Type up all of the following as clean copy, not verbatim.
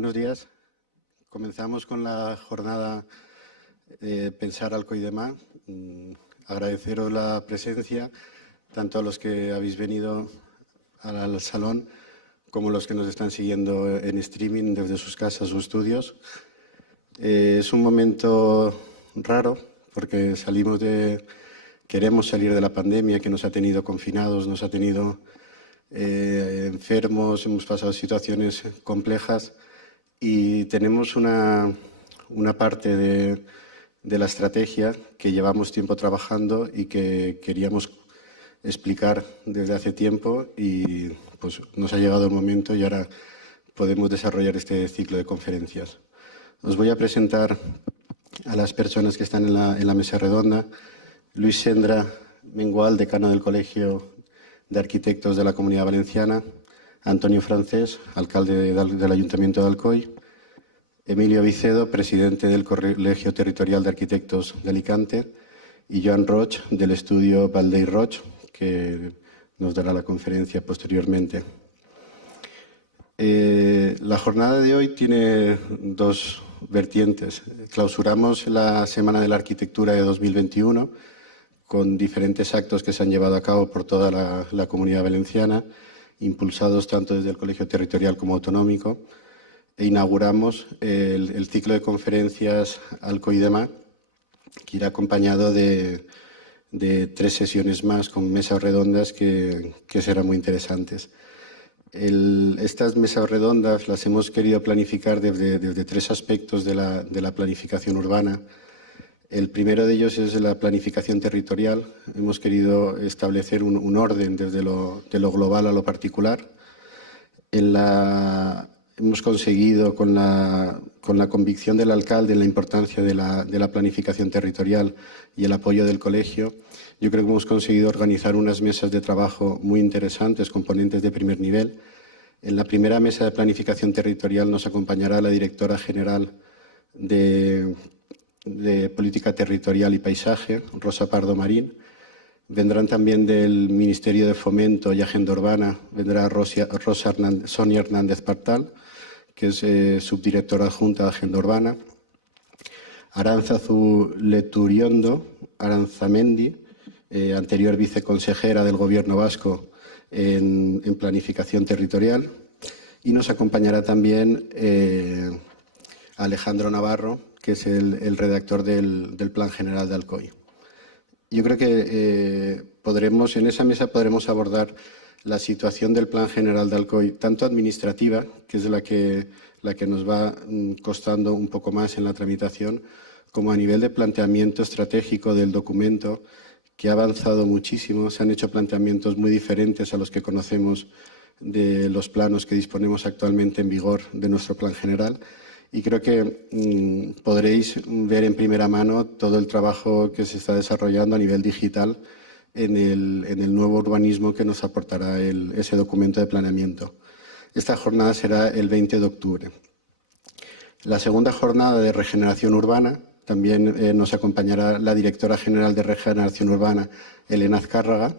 Buenos días. Comenzamos con la jornada Pensar Alcoy de Mar. Agradeceros la presencia, tanto a los que habéis venido al salón como los que nos están siguiendo en streaming desde sus casas o estudios. Es un momento raro porque queremos salir de la pandemia que nos ha tenido confinados, nos ha tenido enfermos, hemos pasado situaciones complejas y tenemos una parte de la estrategia que llevamos tiempo trabajando y que queríamos explicar desde hace tiempo y pues nos ha llegado el momento y ahora podemos desarrollar este ciclo de conferencias. Os voy a presentar a las personas que están en la mesa redonda. Luis Sendra Mengual, decano del Colegio de Arquitectos de la Comunidad Valenciana. Antonio Francés, alcalde del Ayuntamiento de Alcoy. Emilio Vicedo, presidente del Colegio Territorial de Arquitectos de Alicante. Y Joan Roig, del estudio Valdey Roig, que nos dará la conferencia posteriormente. La jornada de hoy tiene dos vertientes. Clausuramos la Semana de la Arquitectura de 2021 con diferentes actos que se han llevado a cabo por toda la Comunidad Valenciana, impulsados tanto desde el Colegio Territorial como Autonómico, e inauguramos el ciclo de conferencias Alcoy de Mar, que irá acompañado de 3 sesiones más con mesas redondas que serán muy interesantes. Estas mesas redondas las hemos querido planificar desde 3 aspectos de la planificación urbana. El primero de ellos es la planificación territorial. Hemos querido establecer un orden desde de lo global a lo particular. Hemos conseguido, con la convicción del alcalde en la importancia de la planificación territorial y el apoyo del colegio, yo creo que hemos conseguido organizar unas mesas de trabajo muy interesantes, con ponentes de primer nivel. En la primera mesa de planificación territorial nos acompañará la directora general de Política Territorial y Paisaje, Rosa Pardo Marín. Vendrán también del Ministerio de Fomento y Agenda Urbana, vendrá Sonia Hernández Partal, que es subdirectora adjunta de Agenda Urbana. Arantzazu Leturiondo Aranzamendi, anterior viceconsejera del Gobierno vasco en Planificación Territorial. Y nos acompañará también Alejandro Navarro, que es el redactor del Plan General de Alcoy. Yo creo que en esa mesa podremos abordar la situación del Plan General de Alcoy, tanto administrativa, que es la que nos va costando un poco más en la tramitación, como a nivel de planteamiento estratégico del documento, que ha avanzado muchísimo. Se han hecho planteamientos muy diferentes a los que conocemos de los planos que disponemos actualmente en vigor de nuestro Plan General. Y creo que podréis ver en primera mano todo el trabajo que se está desarrollando a nivel digital en el nuevo urbanismo que nos aportará ese documento de planeamiento. Esta jornada será el 20 de octubre. La segunda jornada de regeneración urbana también nos acompañará la directora general de Regeneración Urbana, Elena Azcárraga.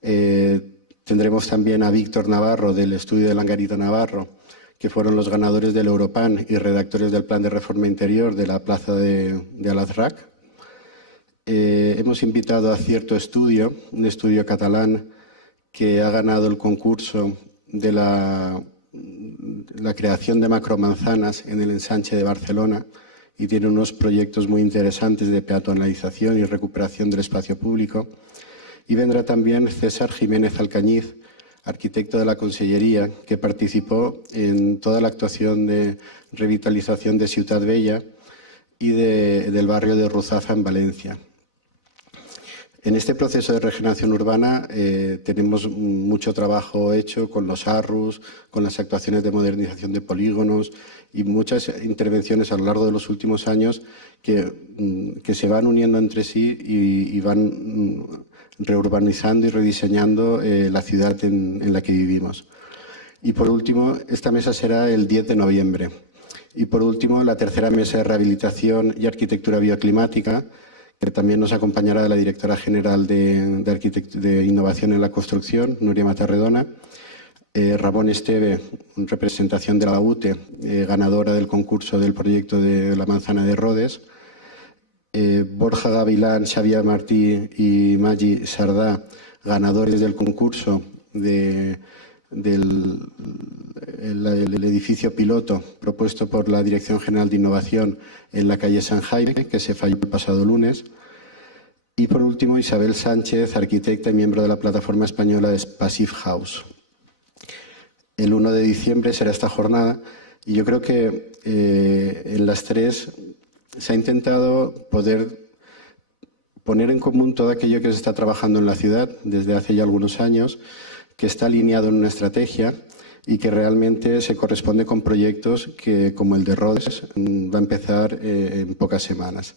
Tendremos también a Víctor Navarro, del estudio de Langarita Navarro, que fueron los ganadores del Europan y redactores del Plan de Reforma Interior de la Plaza de Al-Azraq. Hemos invitado a Cierto Estudio, un estudio catalán que ha ganado el concurso de la creación de macromanzanas en el ensanche de Barcelona y tiene unos proyectos muy interesantes de peatonalización y recuperación del espacio público. Y vendrá también César Jiménez Alcañiz, arquitecto de la Consellería, que participó en toda la actuación de revitalización de Ciutat Vella y del barrio de Ruzafa en Valencia. En este proceso de regeneración urbana tenemos mucho trabajo hecho con los ARRUs, con las actuaciones de modernización de polígonos y muchas intervenciones a lo largo de los últimos años que se van uniendo entre sí y van reurbanizando y rediseñando la ciudad en la que vivimos. Y por último, esta mesa será el 10 de noviembre. Y por último, la tercera mesa de rehabilitación y arquitectura bioclimática, que también nos acompañará la directora general de Innovación en la Construcción, Nuria Matarredona, Ramón Esteve, en representación de la UTE, ganadora del concurso del proyecto de la manzana de Rodes. Borja Gavilán, Xavier Martí y Maggi Sardá, ganadores del concurso del edificio piloto propuesto por la Dirección General de Innovación en la calle San Jaime, que se falló el pasado lunes. Y por último, Isabel Sánchez, arquitecta y miembro de la plataforma española de Passive House. El 1 de diciembre será esta jornada y yo creo que en las tres se ha intentado poder poner en común todo aquello que se está trabajando en la ciudad desde hace ya algunos años, que está alineado en una estrategia y que realmente se corresponde con proyectos que, como el de Rodes, va a empezar en pocas semanas.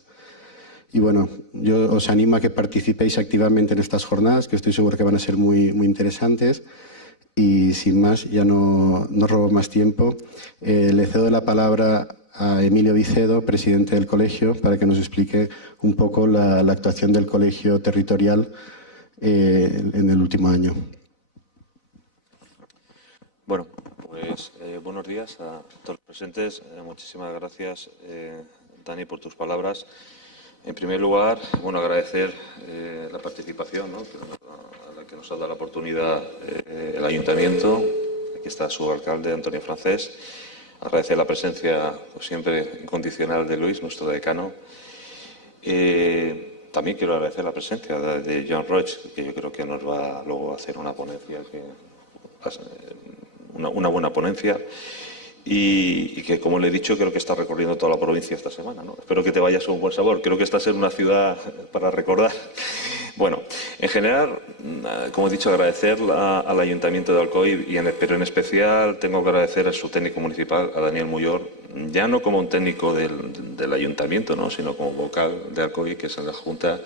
Y bueno, yo os animo a que participéis activamente en estas jornadas, que estoy seguro que van a ser muy interesantes. Y sin más, ya no robo más tiempo. Le cedo la palabra a Emilio Vicedo, presidente del colegio, para que nos explique un poco la actuación del colegio territorial en el último año. Bueno, pues buenos días a todos los presentes. Muchísimas gracias, Dani, por tus palabras. En primer lugar, bueno, agradecer la participación, ¿no?, a la que nos ha dado la oportunidad el Ayuntamiento. Aquí está su alcalde, Antonio Francés. Agradecer la presencia, pues, siempre incondicional de Luis, nuestro decano. También quiero agradecer la presencia de John Roig, que yo creo que nos va luego a hacer una ponencia, una buena ponencia. Y que, como le he dicho, creo que está recorriendo toda la provincia esta semana, ¿no? Espero que te vayas con buen sabor. Creo que estás en una ciudad para recordar. Bueno, en general, como he dicho, agradecer al Ayuntamiento de Alcoy, pero en especial tengo que agradecer a su técnico municipal, a Daniel Muyor, ya no como un técnico del Ayuntamiento, ¿no?, sino como vocal de Alcoy, que es en la Junta,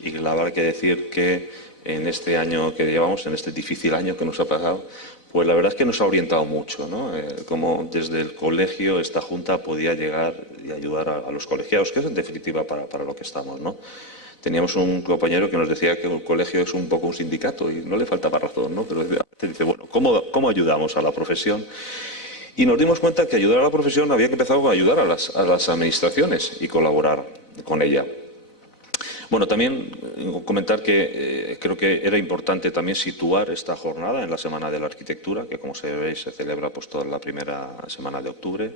y la verdad que decir que en este año que llevamos, en este difícil año que nos ha pasado, pues la verdad es que nos ha orientado mucho, ¿no? Cómo desde el colegio esta Junta podía llegar y ayudar a los colegiados, que es en definitiva para lo que estamos, ¿no? Teníamos un compañero que nos decía que el colegio es un poco un sindicato y no le faltaba razón, ¿no? Pero dice, bueno, ¿cómo ayudamos a la profesión? Y nos dimos cuenta que ayudar a la profesión había que empezar con ayudar a las administraciones y colaborar con ella. Bueno, también comentar que creo que era importante también situar esta jornada en la Semana de la Arquitectura, que, como sabéis, se celebra pues toda la primera semana de octubre.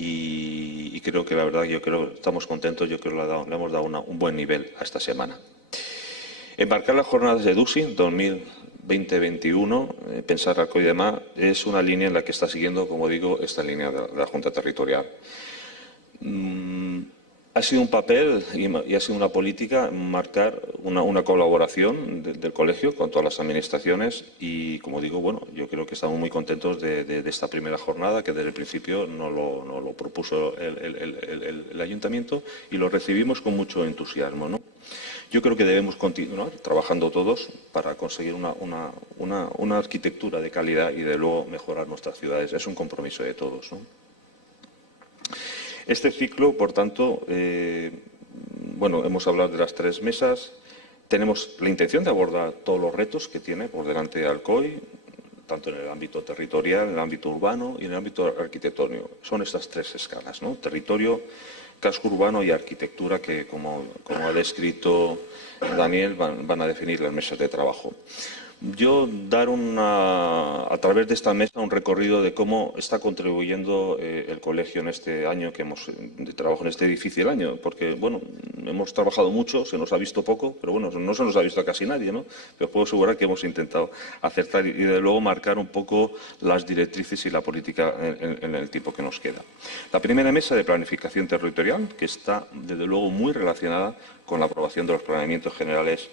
Y creo que, la verdad, estamos contentos. Yo creo que le hemos dado un buen nivel a esta semana. Embarcar las jornadas de DUSI 2020-2021, pensar Alcoy de Mar, es una línea en la que está siguiendo, como digo, esta línea de la Junta Territorial. Ha sido un papel y ha sido una política marcar una colaboración del colegio con todas las administraciones y, como digo, bueno, yo creo que estamos muy contentos de esta primera jornada, que desde el principio no lo propuso el Ayuntamiento, y lo recibimos con mucho entusiasmo, ¿no? Yo creo que debemos continuar trabajando todos para conseguir una arquitectura de calidad y, de luego, mejorar nuestras ciudades. Es un compromiso de todos, ¿no? Este ciclo, por tanto, bueno, hemos hablado de las tres mesas. Tenemos la intención de abordar todos los retos que tiene por delante Alcoy, tanto en el ámbito territorial, en el ámbito urbano y en el ámbito arquitectónico. Son estas tres escalas, ¿no? Territorio, casco urbano y arquitectura, que, como ha descrito Daniel, van a definir las mesas de trabajo. Yo dar a través de esta mesa un recorrido de cómo está contribuyendo el colegio en este año que hemos de trabajo, en este difícil año, porque, bueno, hemos trabajado mucho, se nos ha visto poco, pero bueno, no se nos ha visto a casi nadie, ¿no? Pero puedo asegurar que hemos intentado acertar y, de luego, marcar un poco las directrices y la política en el tiempo que nos queda. La primera mesa de planificación territorial, que está, desde luego, muy relacionada con la aprobación de los planeamientos generales.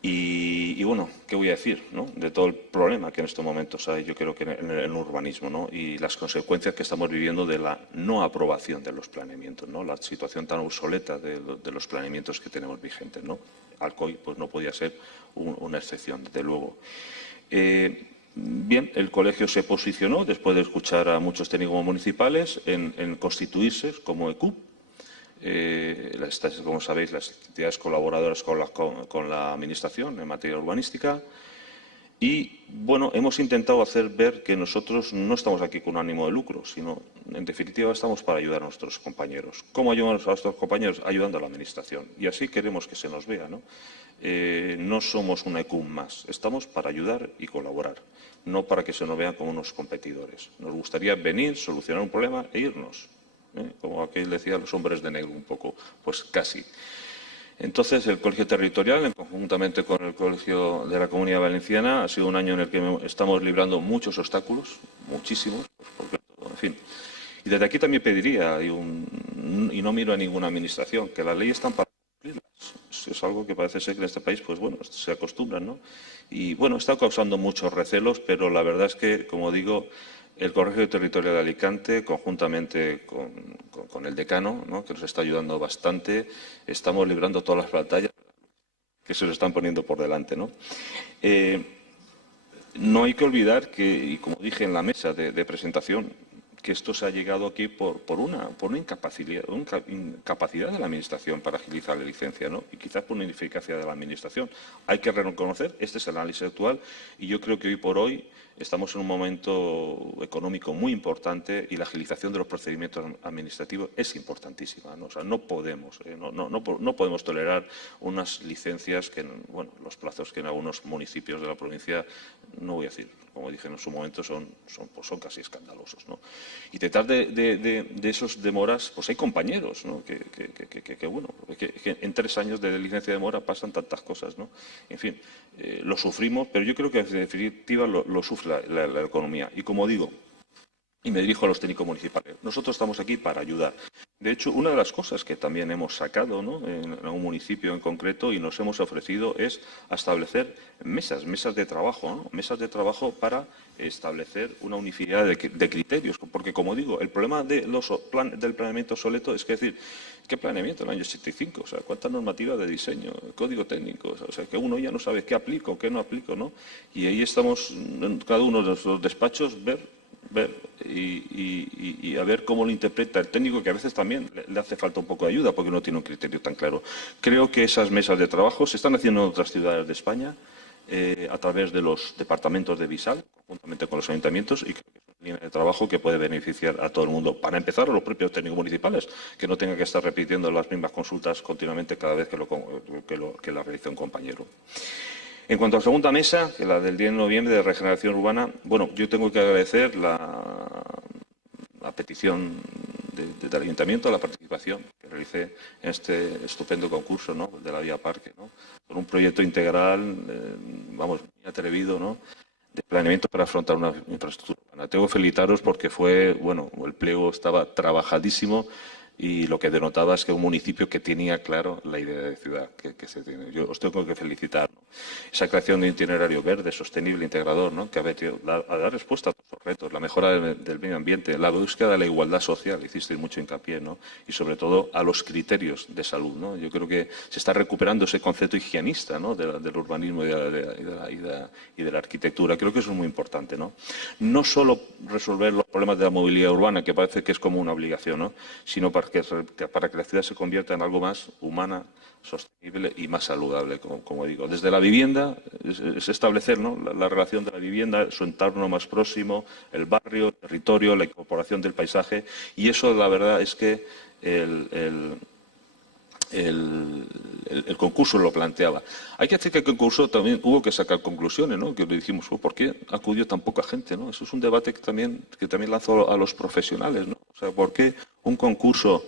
Y bueno, ¿qué voy a decir, ¿no?, de todo el problema que en estos momentos hay, yo creo, que en el urbanismo, ¿no?, y las consecuencias que estamos viviendo de la no aprobación de los planeamientos, ¿no?, la situación tan obsoleta de los planeamientos que tenemos vigentes, ¿no? Alcoy, pues, no podía ser una excepción, desde luego. Bien, el colegio se posicionó, después de escuchar a muchos técnicos municipales, en constituirse como ECUP. Como sabéis, las entidades colaboradoras con la Administración en materia urbanística. Y, bueno, hemos intentado hacer ver que nosotros no estamos aquí con un ánimo de lucro, sino, en definitiva, estamos para ayudar a nuestros compañeros. ¿Cómo ayudamos a nuestros compañeros? Ayudando a la Administración. Y así queremos que se nos vea, ¿no? No somos una ECUM más. Estamos para ayudar y colaborar, no para que se nos vean como unos competidores. Nos gustaría venir, solucionar un problema e irnos. Como aquel decía los hombres de negro un poco, pues casi. Entonces, el Colegio Territorial, conjuntamente con el Colegio de la Comunidad Valenciana, ha sido un año en el que estamos librando muchos obstáculos, muchísimos, porque, en fin. Y desde aquí también pediría, y no miro a ninguna administración, que las leyes están para cumplirlas. Es algo que parece ser que en este país, pues bueno, se acostumbran, ¿no? Y bueno, está causando muchos recelos, pero la verdad es que, como digo, el Colegio Territorial de Alicante, conjuntamente con el decano, ¿no?, que nos está ayudando bastante, estamos librando todas las batallas que se nos están poniendo por delante, ¿no? No hay que olvidar que, y como dije en la mesa de presentación, que esto se ha llegado aquí por una incapacidad de la Administración para agilizar la licencia, ¿no? Y quizás por una ineficacia de la Administración. Hay que reconocer, este es el análisis actual, y yo creo que hoy por hoy estamos en un momento económico muy importante y la agilización de los procedimientos administrativos es importantísima, ¿no? O sea, no podemos tolerar unas licencias que, bueno, los plazos que en algunos municipios de la provincia, no voy a decir, como dije en su momento, son casi escandalosos, ¿no? Y detrás de esos demoras, pues hay compañeros, ¿no?, que en 3 años de licencia de demora pasan tantas cosas, ¿no? En fin, lo sufrimos, pero yo creo que en definitiva lo sufre la economía. Y como digo, y me dirijo a los técnicos municipales, nosotros estamos aquí para ayudar. De hecho, una de las cosas que también hemos sacado, ¿no?, en un municipio en concreto y nos hemos ofrecido es a establecer mesas de trabajo, ¿no?, mesas de trabajo para establecer una unicidad de criterios. Porque, como digo, el problema del planeamiento obsoleto es que, decir, ¿qué planeamiento en el año 85? O sea, ¿cuántas normativas de diseño, código técnico? O sea, que uno ya no sabe qué aplico, qué no aplico, ¿no? Y ahí estamos, en cada uno de nuestros despachos, ver y a ver cómo lo interpreta el técnico, que a veces también le hace falta un poco de ayuda porque no tiene un criterio tan claro. Creo que esas mesas de trabajo se están haciendo en otras ciudades de España a través de los departamentos de Visal, conjuntamente con los ayuntamientos, y creo que es una línea de trabajo que puede beneficiar a todo el mundo. Para empezar, a los propios técnicos municipales, que no tengan que estar repitiendo las mismas consultas continuamente cada vez que la realice un compañero. En cuanto a la segunda mesa, que la del 10 de noviembre de regeneración urbana, bueno, yo tengo que agradecer la petición del Ayuntamiento, la participación que realicé en este estupendo concurso, ¿no?, de la Vía Parque, ¿no?, con un proyecto integral, muy atrevido, ¿no?, de planeamiento para afrontar una infraestructura urbana. Tengo que felicitaros porque el pliego estaba trabajadísimo y lo que denotaba es que un municipio que tenía claro la idea de ciudad que se tiene. Yo os tengo que felicitar, ¿no?, esa creación de un itinerario verde, sostenible, integrador, ¿no?, que ha venido a dar respuesta a todos los retos, la mejora del medio ambiente, la búsqueda de la igualdad social, hicisteis mucho hincapié, ¿no?, y sobre todo a los criterios de salud, ¿no? Yo creo que se está recuperando ese concepto higienista, ¿no?, del urbanismo y de la arquitectura. Creo que eso es muy importante, ¿no? No solo resolver los problemas de la movilidad urbana, que parece que es como una obligación, ¿no?, sino para que la ciudad se convierta en algo más humana, sostenible y más saludable, como digo. Desde la vivienda es establecer, ¿no?, la relación de la vivienda, su entorno más próximo, el barrio, el territorio, la incorporación del paisaje, y eso la verdad es que el concurso lo planteaba. Hay que decir que el concurso también hubo que sacar conclusiones, ¿no?, que le dijimos, ¿por qué acudió tan poca gente?, ¿no? Eso es un debate que también lanzó a los profesionales, ¿no? O sea, ¿por qué un concurso,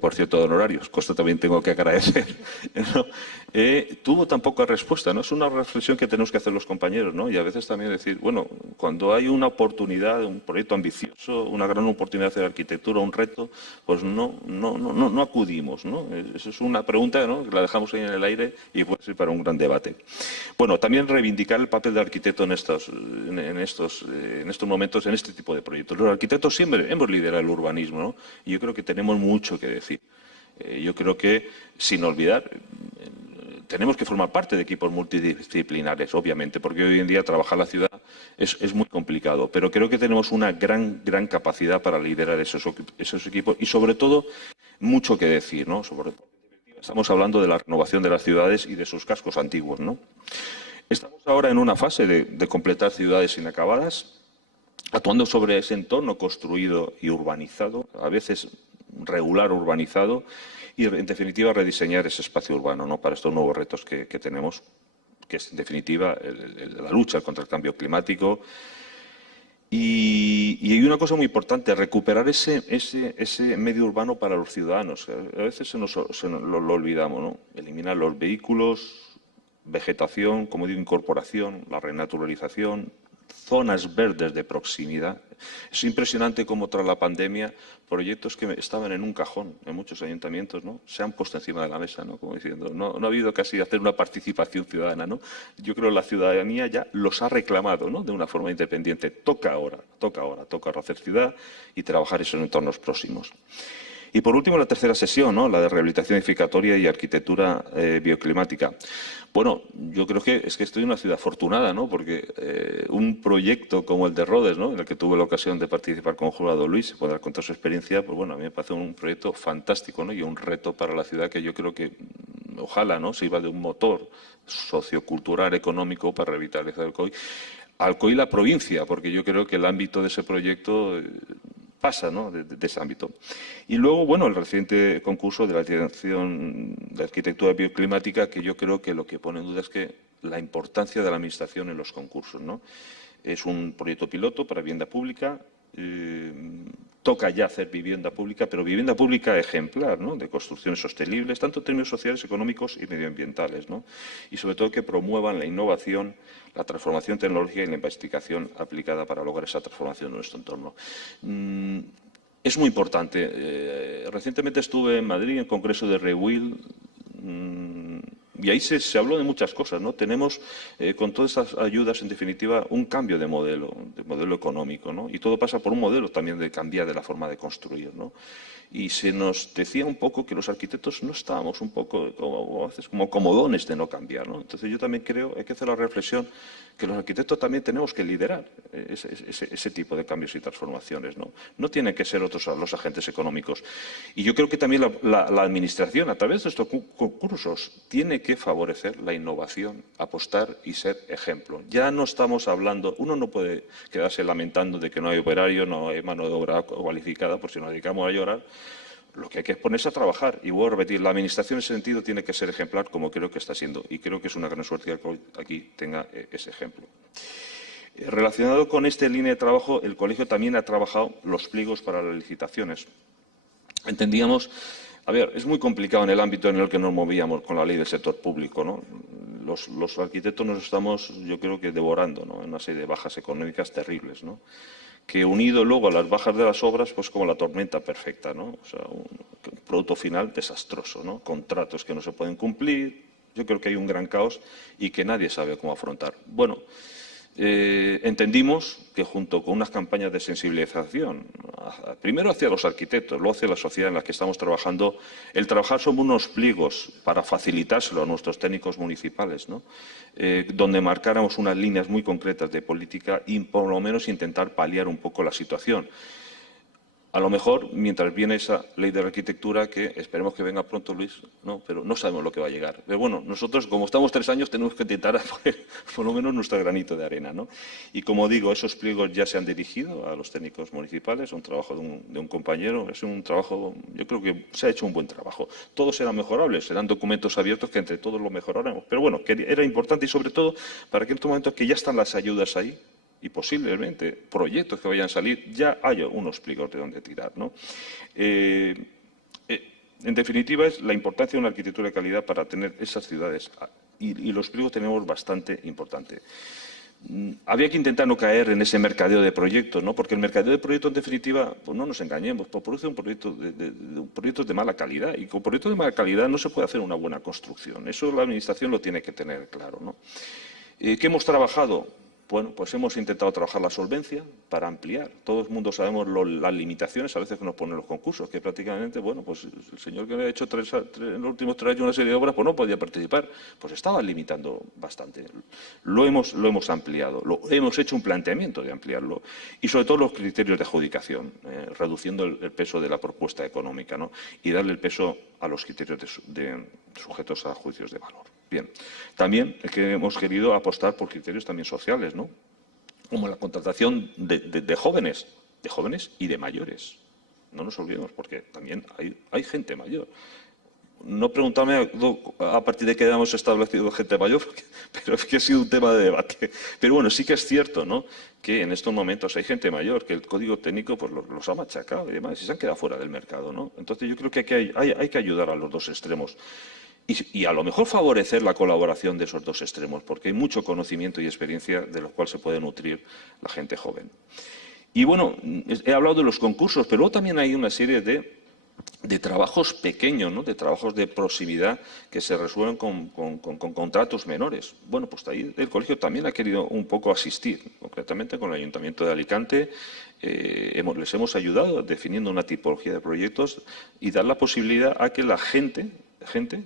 por cierto, de honorarios, cosa también tengo que agradecer, ¿no?, tuvo tan poca respuesta, ¿no? Es una reflexión que tenemos que hacer los compañeros, ¿no? Y a veces también decir, bueno, cuando hay una oportunidad, un proyecto ambicioso, una gran oportunidad de arquitectura, un reto, pues no acudimos, ¿no? Eso es una pregunta, ¿no?, que la dejamos ahí en el aire y puede ser para un gran debate. Bueno, también reivindicar el papel del arquitecto en estos momentos, en este tipo de proyectos. Los arquitectos siempre hemos liderado el urbanismo, ¿no? Y yo creo que tenemos mucho que decir. Yo creo que, sin olvidar, tenemos que formar parte de equipos multidisciplinares, obviamente, porque hoy en día trabajar la ciudad es muy complicado, pero creo que tenemos una gran capacidad para liderar esos equipos y, sobre todo, mucho que decir, ¿no? Estamos hablando de la renovación de las ciudades y de sus cascos antiguos, ¿no? Estamos ahora en una fase de completar ciudades inacabadas, actuando sobre ese entorno construido y urbanizado, a veces regular urbanizado, y en definitiva rediseñar ese espacio urbano, ¿no?, para estos nuevos retos que tenemos, que es en definitiva la lucha contra el cambio climático. Y hay una cosa muy importante, recuperar ese medio urbano para los ciudadanos. A veces lo olvidamos, ¿no? Eliminar los vehículos, vegetación, como digo, incorporación, la renaturalización, zonas verdes de proximidad. Es impresionante cómo tras la pandemia proyectos que estaban en un cajón en muchos ayuntamientos, ¿no?, se han puesto encima de la mesa, ¿no?, como diciendo, no ha habido casi hacer una participación ciudadana, ¿no? Yo creo que la ciudadanía ya los ha reclamado, ¿no?, de una forma independiente. Toca ahora hacer ciudad y trabajar esos entornos próximos. Y por último, la tercera sesión, ¿no?, la de rehabilitación edificatoria y arquitectura bioclimática. Bueno, yo creo que estoy en una ciudad afortunada, ¿no?, porque un proyecto como el de Rodes, ¿no?, en el que tuve la ocasión de participar con Jurado Luis, poder contar su experiencia, pues bueno, a mí me parece un proyecto fantástico, ¿no?, y un reto para la ciudad que yo creo que ojalá, ¿no?, sirva de un motor sociocultural, económico para revitalizar Alcoy. Alcoy y la provincia, porque yo creo que el ámbito de ese proyecto pasa, ¿no?, de ese ámbito. Y luego, bueno, el reciente concurso de la Dirección de Arquitectura Bioclimática, que yo creo que lo que pone en duda es que la importancia de la Administración en los concursos, ¿no? Es un proyecto piloto para vivienda pública. Toca ya hacer vivienda pública, pero vivienda pública ejemplar, ¿no?, de construcciones sostenibles, tanto en términos sociales, económicos y medioambientales, ¿no? Y sobre todo que promuevan la innovación, la transformación tecnológica y la investigación aplicada para lograr esa transformación de nuestro entorno. Es muy importante. Recientemente estuve en Madrid, en el Congreso de ReWill, y ahí se habló de muchas cosas, ¿no? Tenemos, con todas estas ayudas, en definitiva, un cambio de modelo económico, ¿no? Y todo pasa por un modelo también de cambiar de la forma de construir, ¿no? Y se nos decía un poco que los arquitectos no estábamos un poco como comodones de no cambiar, ¿no? Entonces yo también creo, hay que hacer la reflexión, que los arquitectos también tenemos que liderar ese tipo de cambios y transformaciones, ¿no? No tienen que ser otros los agentes económicos. Y yo creo que también la Administración, a través de estos concursos, tiene que favorecer la innovación, apostar y ser ejemplo. Ya no estamos hablando, uno no puede quedarse lamentando de que no hay operario, no hay mano de obra cualificada, por si nos dedicamos a llorar. Lo que hay que es ponerse a trabajar. Y vuelvo a repetir, la Administración en ese sentido tiene que ser ejemplar, como creo que está siendo. Y creo que es una gran suerte que aquí tenga ese ejemplo. Relacionado con esta línea de trabajo, el colegio también ha trabajado los pliegos para las licitaciones. Entendíamos, a ver, es muy complicado en el ámbito en el que nos movíamos con la ley del sector público, ¿no? Los arquitectos nos estamos, yo creo que devorando, ¿no?, en una serie de bajas económicas terribles, ¿no?, que unido luego a las bajas de las obras, pues como la tormenta perfecta, ¿no? O sea, un producto final desastroso, ¿no? Contratos que no se pueden cumplir. Yo creo que hay un gran caos y que nadie sabe cómo afrontar. Bueno, entendimos que junto con unas campañas de sensibilización, primero hacia los arquitectos, luego hacia la sociedad en la que estamos trabajando, el trabajar sobre unos pliegos para facilitárselo a nuestros técnicos municipales, ¿no?, donde marcáramos unas líneas muy concretas de política y por lo menos intentar paliar un poco la situación. A lo mejor, mientras viene esa ley de arquitectura, que esperemos que venga pronto, Luis, ¿no?, pero no sabemos lo que va a llegar. Pero bueno, nosotros, como estamos 3 años, tenemos que intentar poner por lo menos nuestro granito de arena, ¿no? Y como digo, esos pliegos ya se han dirigido a los técnicos municipales, un trabajo de un compañero, es un trabajo, yo creo que se ha hecho un buen trabajo. Todos serán mejorables, serán documentos abiertos que entre todos lo mejoraremos. Pero bueno, que era importante y sobre todo para que en estos momentos que ya están las ayudas ahí, y posiblemente proyectos que vayan a salir, ya haya unos pliegos de donde tirar, ¿no? En definitiva, es la importancia de una arquitectura de calidad para tener esas ciudades. Y los pliegos tenemos bastante importante. Había que intentar no caer en ese mercadeo de proyectos, ¿no? Porque el mercadeo de proyectos, en definitiva, pues no nos engañemos, pues produce un proyecto de mala calidad. Y con proyectos de mala calidad no se puede hacer una buena construcción. Eso la Administración lo tiene que tener claro, ¿no? ¿Qué hemos trabajado? Bueno, pues hemos intentado trabajar la solvencia para ampliar. Todo el mundo sabemos las limitaciones a veces que nos ponen los concursos, que prácticamente, bueno, pues el señor que había hecho en los últimos 3 años una serie de obras, pues no podía participar. Pues estaba limitando bastante. Lo hemos ampliado, hemos hecho un planteamiento de ampliarlo. Y sobre todo los criterios de adjudicación, reduciendo el peso de la propuesta económica, ¿no?, y darle el peso a los criterios sujetos a juicios de valor. Bien. También es que hemos querido apostar por criterios también sociales, ¿no? Como la contratación de jóvenes y de mayores. No nos olvidemos, porque también hay gente mayor. No preguntarme a partir de qué edad hemos establecido gente mayor, pero es que ha sido un tema de debate. Pero bueno, sí que es cierto, ¿no?, que en estos momentos hay gente mayor, que el código técnico pues los ha machacado y demás, y se han quedado fuera del mercado, ¿no? Entonces yo creo que hay que ayudar a los dos extremos. Y a lo mejor favorecer la colaboración de esos dos extremos, porque hay mucho conocimiento y experiencia de los cuales se puede nutrir la gente joven. Y bueno, he hablado de los concursos, pero luego también hay una serie de trabajos pequeños, ¿no?, de trabajos de proximidad que se resuelven con contratos menores. Bueno, pues ahí el colegio también ha querido un poco asistir, concretamente con el Ayuntamiento de Alicante. Les hemos ayudado definiendo una tipología de proyectos y dar la posibilidad a que la gente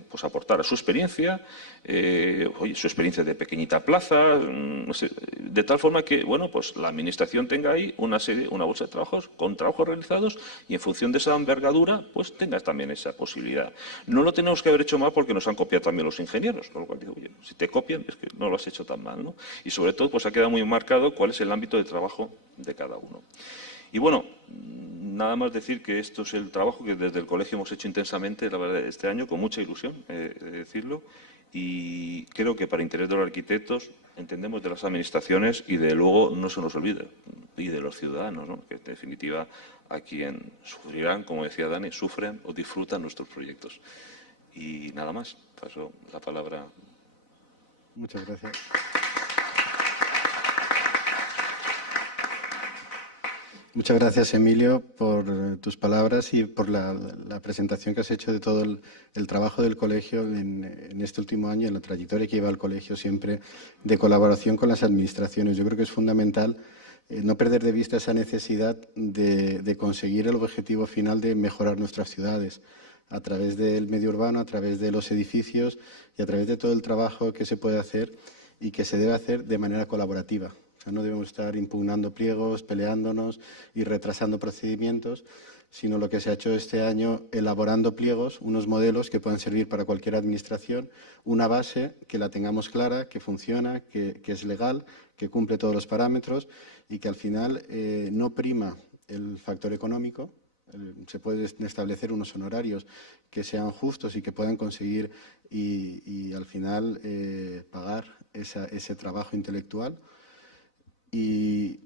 pues aportara su experiencia, su experiencia de pequeñita plaza, no sé, de tal forma que, bueno, pues la administración tenga ahí una bolsa de trabajos con trabajos realizados y en función de esa envergadura, pues tengas también esa posibilidad. No lo tenemos que haber hecho mal porque nos han copiado también los ingenieros, con lo cual digo, oye, si te copian es que no lo has hecho tan mal, ¿no? Y sobre todo, pues ha quedado muy marcado cuál es el ámbito de trabajo de cada uno. Y bueno, nada más decir que esto es el trabajo que desde el colegio hemos hecho intensamente, la verdad, este año, con mucha ilusión, de decirlo, y creo que para interés de los arquitectos entendemos de las administraciones y de luego no se nos olvide, y de los ciudadanos, ¿no?, que en definitiva a quien sufrirán, como decía Dani, sufren o disfrutan nuestros proyectos. Y nada más, paso la palabra. Muchas gracias. Muchas gracias, Emilio, por tus palabras y por la presentación que has hecho de todo el trabajo del colegio en este último año, en la trayectoria que lleva el colegio siempre de colaboración con las administraciones. Yo creo que es fundamental no perder de vista esa necesidad de conseguir el objetivo final de mejorar nuestras ciudades a través del medio urbano, a través de los edificios y a través de todo el trabajo que se puede hacer y que se debe hacer de manera colaborativa. O sea, no debemos estar impugnando pliegos, peleándonos y retrasando procedimientos, sino lo que se ha hecho este año, elaborando pliegos, unos modelos que puedan servir para cualquier administración, una base que la tengamos clara, que funciona, que es legal, que cumple todos los parámetros y que al final no prima el factor económico. Se pueden establecer unos honorarios que sean justos y que puedan conseguir y al final pagar ese trabajo intelectual. Y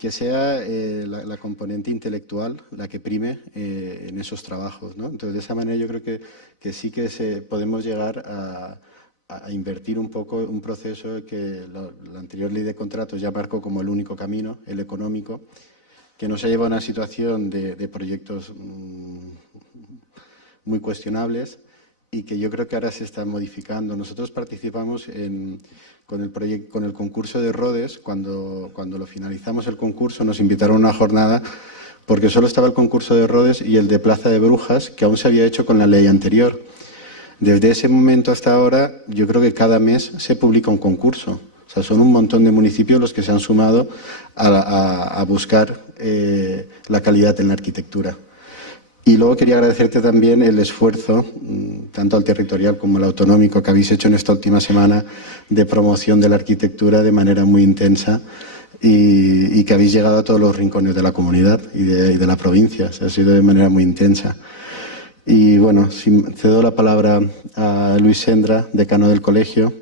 que sea la componente intelectual la que prime en esos trabajos, ¿no? Entonces, de esa manera yo creo que sí que podemos llegar a invertir un poco un proceso que la anterior ley de contratos ya marcó como el único camino, el económico, que nos ha llevado a una situación de proyectos muy cuestionables y que yo creo que ahora se está modificando. Nosotros participamos con el concurso de Rhodes. Cuando lo finalizamos el concurso nos invitaron a una jornada porque solo estaba el concurso de Rhodes y el de Plaza de Brujas, que aún se había hecho con la ley anterior. Desde ese momento hasta ahora, yo creo que cada mes se publica un concurso. O sea, son un montón de municipios los que se han sumado a buscar la calidad en la arquitectura. Y luego quería agradecerte también el esfuerzo, tanto al territorial como al autonómico, que habéis hecho en esta última semana de promoción de la arquitectura de manera muy intensa y que habéis llegado a todos los rincones de la comunidad y de la provincia. O sea, ha sido de manera muy intensa. Y bueno, cedo la palabra a Luis Sendra, decano del colegio,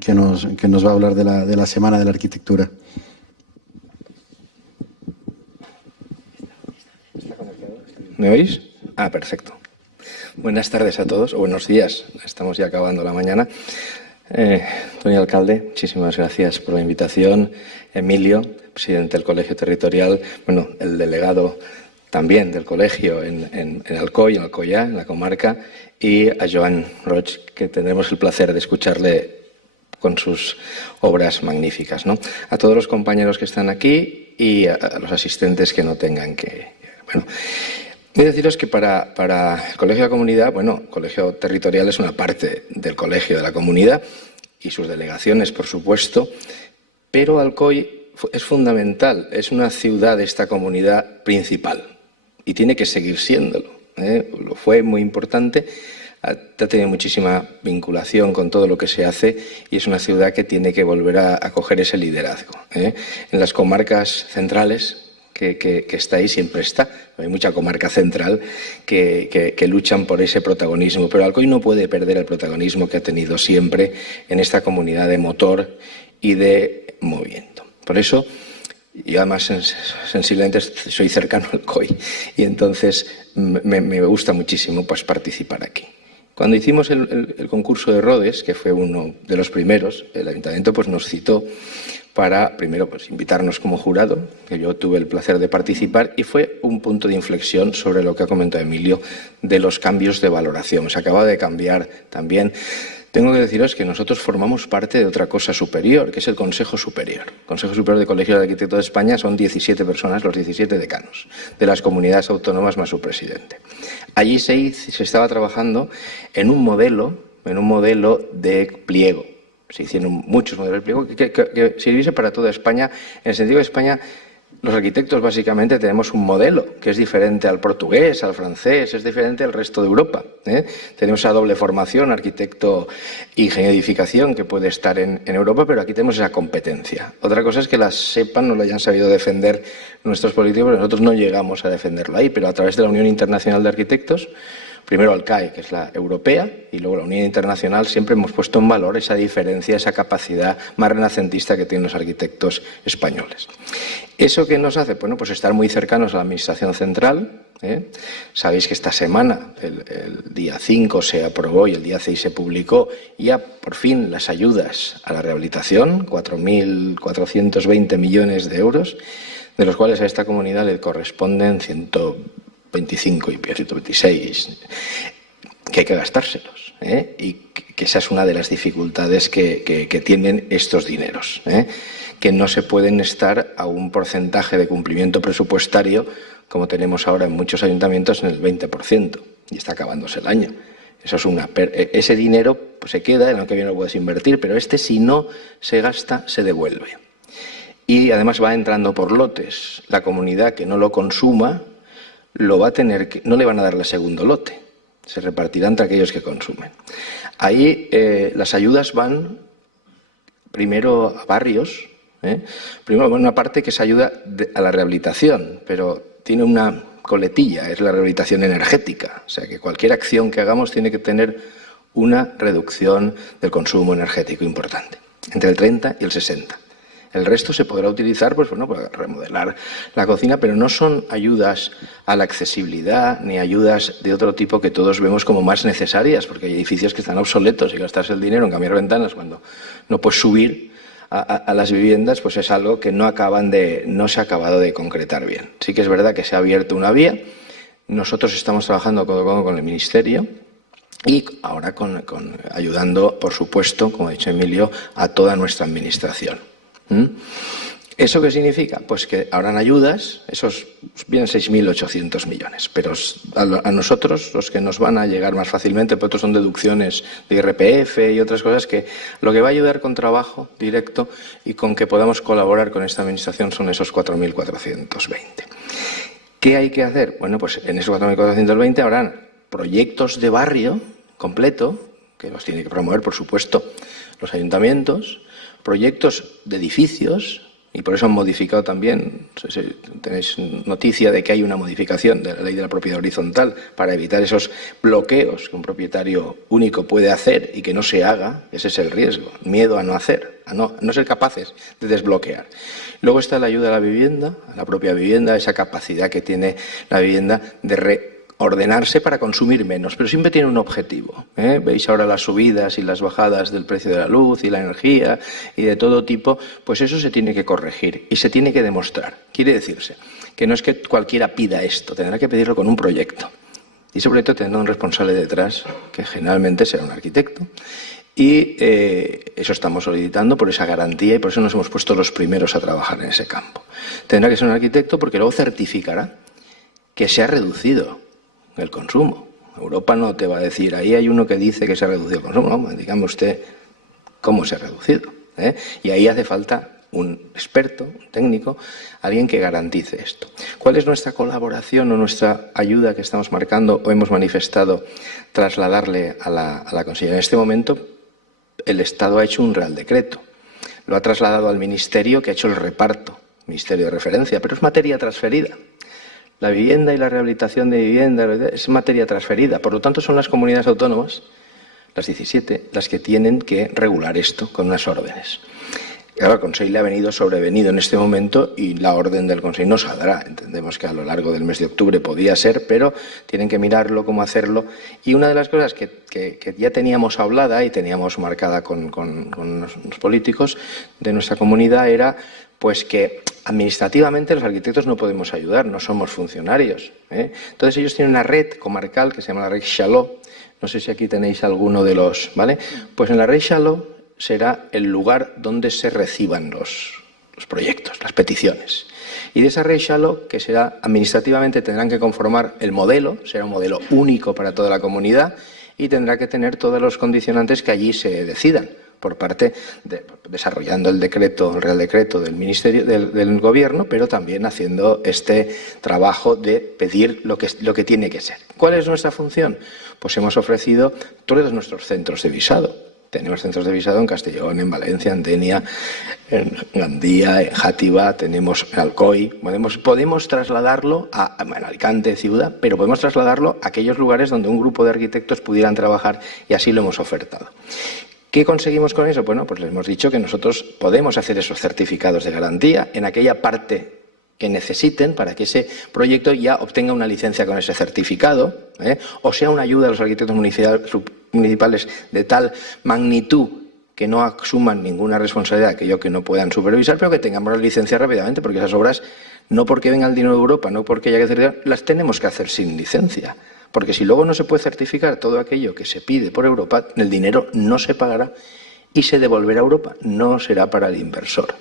que nos va a hablar de la Semana de la Arquitectura. ¿Me oís? Ah, perfecto. Buenas tardes a todos, o buenos días. Estamos ya acabando la mañana. Doña Alcalde, muchísimas gracias por la invitación. Emilio, presidente del Colegio Territorial, bueno, el delegado también del colegio en Alcoy, en Alcoyá, en la comarca, y a Joan Roig, que tendremos el placer de escucharle con sus obras magníficas, ¿no? A todos los compañeros que están aquí y a los asistentes que no tengan que... Bueno, voy a deciros que para el Colegio de la Comunidad, bueno, el Colegio Territorial es una parte del Colegio de la Comunidad y sus delegaciones, por supuesto, pero Alcoy es fundamental, es una ciudad de esta comunidad principal y tiene que seguir siéndolo, ¿eh? Lo fue muy importante ha tenido muchísima vinculación con todo lo que se hace y es una ciudad que tiene que volver a coger ese liderazgo. En las comarcas centrales que está ahí siempre está. Hay mucha comarca central que luchan por ese protagonismo, pero Alcoy no puede perder el protagonismo que ha tenido siempre en esta comunidad de motor y de movimiento. Por eso, yo además sensiblemente soy cercano al Alcoy y entonces me gusta muchísimo pues participar aquí. Cuando hicimos el concurso de Rhodes, que fue uno de los primeros, el Ayuntamiento pues nos citó para, primero, pues invitarnos como jurado, que yo tuve el placer de participar, y fue un punto de inflexión sobre lo que ha comentado Emilio, de los cambios de valoración. Se acaba de cambiar también. Tengo que deciros que nosotros formamos parte de otra cosa superior, que es el Consejo Superior. El Consejo Superior de Colegios de Arquitectos de España son 17 personas, los 17 decanos, de las comunidades autónomas más su presidente. Allí se estaba trabajando en un modelo de pliego. Se hicieron muchos modelos de pliego que sirviese para toda España, en el sentido de España. Los arquitectos básicamente tenemos un modelo que es diferente al portugués, al francés, es diferente al resto de Europa. Tenemos esa doble formación, arquitecto e ingeniero de edificación, que puede estar en Europa, pero aquí tenemos esa competencia. Otra cosa es que la sepan, no lo hayan sabido defender nuestros políticos, pero nosotros no llegamos a defenderlo ahí, pero a través de la Unión Internacional de Arquitectos, primero ALCAE, que es la europea, y luego la Unión Internacional, siempre hemos puesto en valor esa diferencia, esa capacidad más renacentista que tienen los arquitectos españoles. ¿Eso qué nos hace? Bueno, pues estar muy cercanos a la Administración Central. Sabéis que esta semana, el día 5 se aprobó y el día 6 se publicó ya por fin las ayudas a la rehabilitación, 4.420 millones de euros, de los cuales a esta comunidad le corresponden 125 y 126, que hay que gastárselos, y que esa es una de las dificultades que tienen estos dineros, que no se pueden estar a un porcentaje de cumplimiento presupuestario como tenemos ahora en muchos ayuntamientos en el 20%, y está acabándose el año. Eso es ese dinero pues se queda, en lo que viene lo puedes invertir, pero si no se gasta, se devuelve. Y además va entrando por lotes. La comunidad que no lo consuma lo va a tener que, no le van a dar el segundo lote, se repartirá entre aquellos que consumen. Ahí las ayudas van primero a barrios, primero van una parte que es ayuda a la rehabilitación, pero tiene una coletilla, es la rehabilitación energética, o sea que cualquier acción que hagamos tiene que tener una reducción del consumo energético importante, entre el 30 y el 60. El resto se podrá utilizar pues, bueno, para remodelar la cocina, pero no son ayudas a la accesibilidad ni ayudas de otro tipo que todos vemos como más necesarias, porque hay edificios que están obsoletos y gastarse el dinero en cambiar ventanas cuando no puedes subir a las viviendas, pues es algo que no se ha acabado de concretar bien. Sí que es verdad que se ha abierto una vía. Nosotros estamos trabajando codo a codo con el Ministerio y ahora ayudando, por supuesto, como ha dicho Emilio, a toda nuestra administración. ¿Eso qué significa? Pues que habrán ayudas, esos vienen 6.800 millones, pero a nosotros, los que nos van a llegar más fácilmente, pero otros son deducciones de IRPF y otras cosas, que lo que va a ayudar con trabajo directo y con que podamos colaborar con esta administración son esos 4.420. ¿Qué hay que hacer? Bueno, pues en esos 4.420 habrán proyectos de barrio completo, que los tiene que promover, por supuesto, los ayuntamientos, proyectos de edificios, y por eso han modificado también, tenéis noticia de que hay una modificación de la ley de la propiedad horizontal para evitar esos bloqueos que un propietario único puede hacer y que no se haga. Ese es el riesgo, miedo a no hacer, a no ser capaces de desbloquear. Luego está la ayuda a la vivienda, a la propia vivienda, esa capacidad que tiene la vivienda de ordenarse para consumir menos, pero siempre tiene un objetivo. Veis ahora las subidas y las bajadas del precio de la luz y la energía y de todo tipo, pues eso se tiene que corregir y se tiene que demostrar. Quiere decirse que no es que cualquiera pida esto, tendrá que pedirlo con un proyecto. Y ese proyecto tendrá un responsable detrás, que generalmente será un arquitecto. Y eso estamos solicitando por esa garantía y por eso nos hemos puesto los primeros a trabajar en ese campo. Tendrá que ser un arquitecto porque luego certificará que se ha reducido el consumo. Europa no te va a decir, ahí hay uno que dice que se ha reducido el consumo. No, dígame usted cómo se ha reducido. Y ahí hace falta un experto, un técnico, alguien que garantice esto. ¿Cuál es nuestra colaboración o nuestra ayuda que estamos marcando o hemos manifestado trasladarle a la Consellería? En este momento el Estado ha hecho un Real Decreto, lo ha trasladado al Ministerio, que ha hecho el reparto, Ministerio de referencia, pero es materia transferida. La vivienda y la rehabilitación de vivienda es materia transferida, por lo tanto son las comunidades autónomas, las 17, las que tienen que regular esto con unas órdenes. Claro, al Consell le ha venido sobrevenido en este momento y la orden del Consell no saldrá. Entendemos que a lo largo del mes de octubre podía ser, pero tienen que mirarlo, cómo hacerlo. Y una de las cosas que ya teníamos hablada y teníamos marcada con los políticos de nuestra comunidad era pues que administrativamente los arquitectos no podemos ayudar, no somos funcionarios, ¿eh? Entonces ellos tienen una red comarcal que se llama la red Xaló. No sé si aquí tenéis alguno de los, ¿vale? Pues en la red Xaló será el lugar donde se reciban los proyectos, las peticiones. Y de esa red Xaló, que será administrativamente, tendrán que conformar el modelo, será un modelo único para toda la comunidad y tendrá que tener todos los condicionantes que allí se decidan por parte de, desarrollando el decreto, el Real Decreto del Ministerio, del Gobierno, pero también haciendo este trabajo de pedir lo que tiene que ser. ¿Cuál es nuestra función? Pues hemos ofrecido todos nuestros centros de visado. Tenemos centros de visado en Castellón, en Valencia, en Denia, en Gandía, en Játiva, tenemos en Alcoy. Podemos trasladarlo a Alicante, Ciudad, pero podemos trasladarlo a aquellos lugares donde un grupo de arquitectos pudieran trabajar y así lo hemos ofertado. ¿Qué conseguimos con eso? Bueno, pues les hemos dicho que nosotros podemos hacer esos certificados de garantía en aquella parte que necesiten para que ese proyecto ya obtenga una licencia con ese certificado, o sea una ayuda a los arquitectos municipales de tal magnitud que no asuman ninguna responsabilidad de aquello que no puedan supervisar, pero que tengamos la licencia rápidamente, porque esas obras, no porque venga el dinero de Europa, no porque haya que certificar, las tenemos que hacer sin licencia. Porque si luego no se puede certificar todo aquello que se pide por Europa, el dinero no se pagará y se devolverá a Europa, no será para el inversor.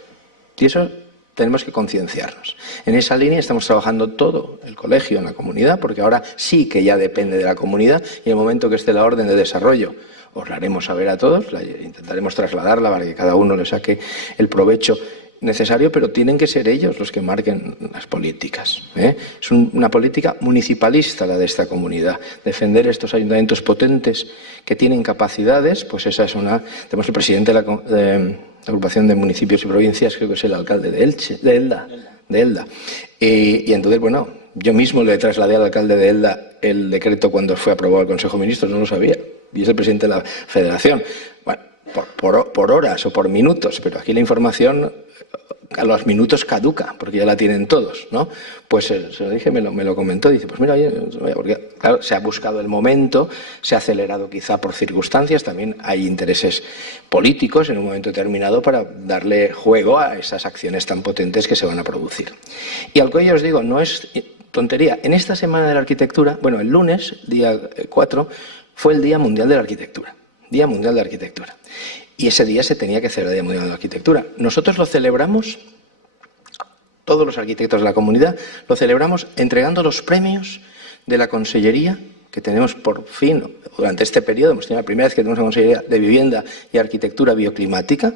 Y eso tenemos que concienciarnos. En esa línea estamos trabajando todo el colegio en la comunidad, porque ahora sí que ya depende de la comunidad y en el momento que esté la orden de desarrollo os la haremos saber a todos, intentaremos trasladarla para que cada uno le saque el provecho necesario, pero tienen que ser ellos los que marquen las políticas, ¿eh? Es una política municipalista la de esta comunidad. Defender estos ayuntamientos potentes que tienen capacidades, pues esa es una... Tenemos el presidente de la agrupación de municipios y provincias, creo que es el alcalde de Elche, de Elda. Y entonces, bueno, yo mismo le trasladé al alcalde de Elda el decreto cuando fue aprobado el Consejo de Ministros, no lo sabía, y es el presidente de la Federación. Bueno, por horas o por minutos, pero aquí la información a los minutos caduca, porque ya la tienen todos, ¿no? Pues se lo dije, me lo comentó, dice, pues mira, porque claro, se ha buscado el momento, se ha acelerado quizá por circunstancias, también hay intereses políticos en un momento determinado para darle juego a esas acciones tan potentes que se van a producir. Y al que yo os digo, no es tontería, en esta Semana de la Arquitectura, bueno, el lunes, día 4, fue el Día Mundial de la Arquitectura, Día Mundial de la Arquitectura. Y ese día se tenía que celebrar el Día Mundial de la Arquitectura. Nosotros lo celebramos, todos los arquitectos de la comunidad, lo celebramos entregando los premios de la Consellería, que tenemos por fin, durante este periodo, hemos tenido la primera vez que tenemos una Consellería de Vivienda y Arquitectura Bioclimática,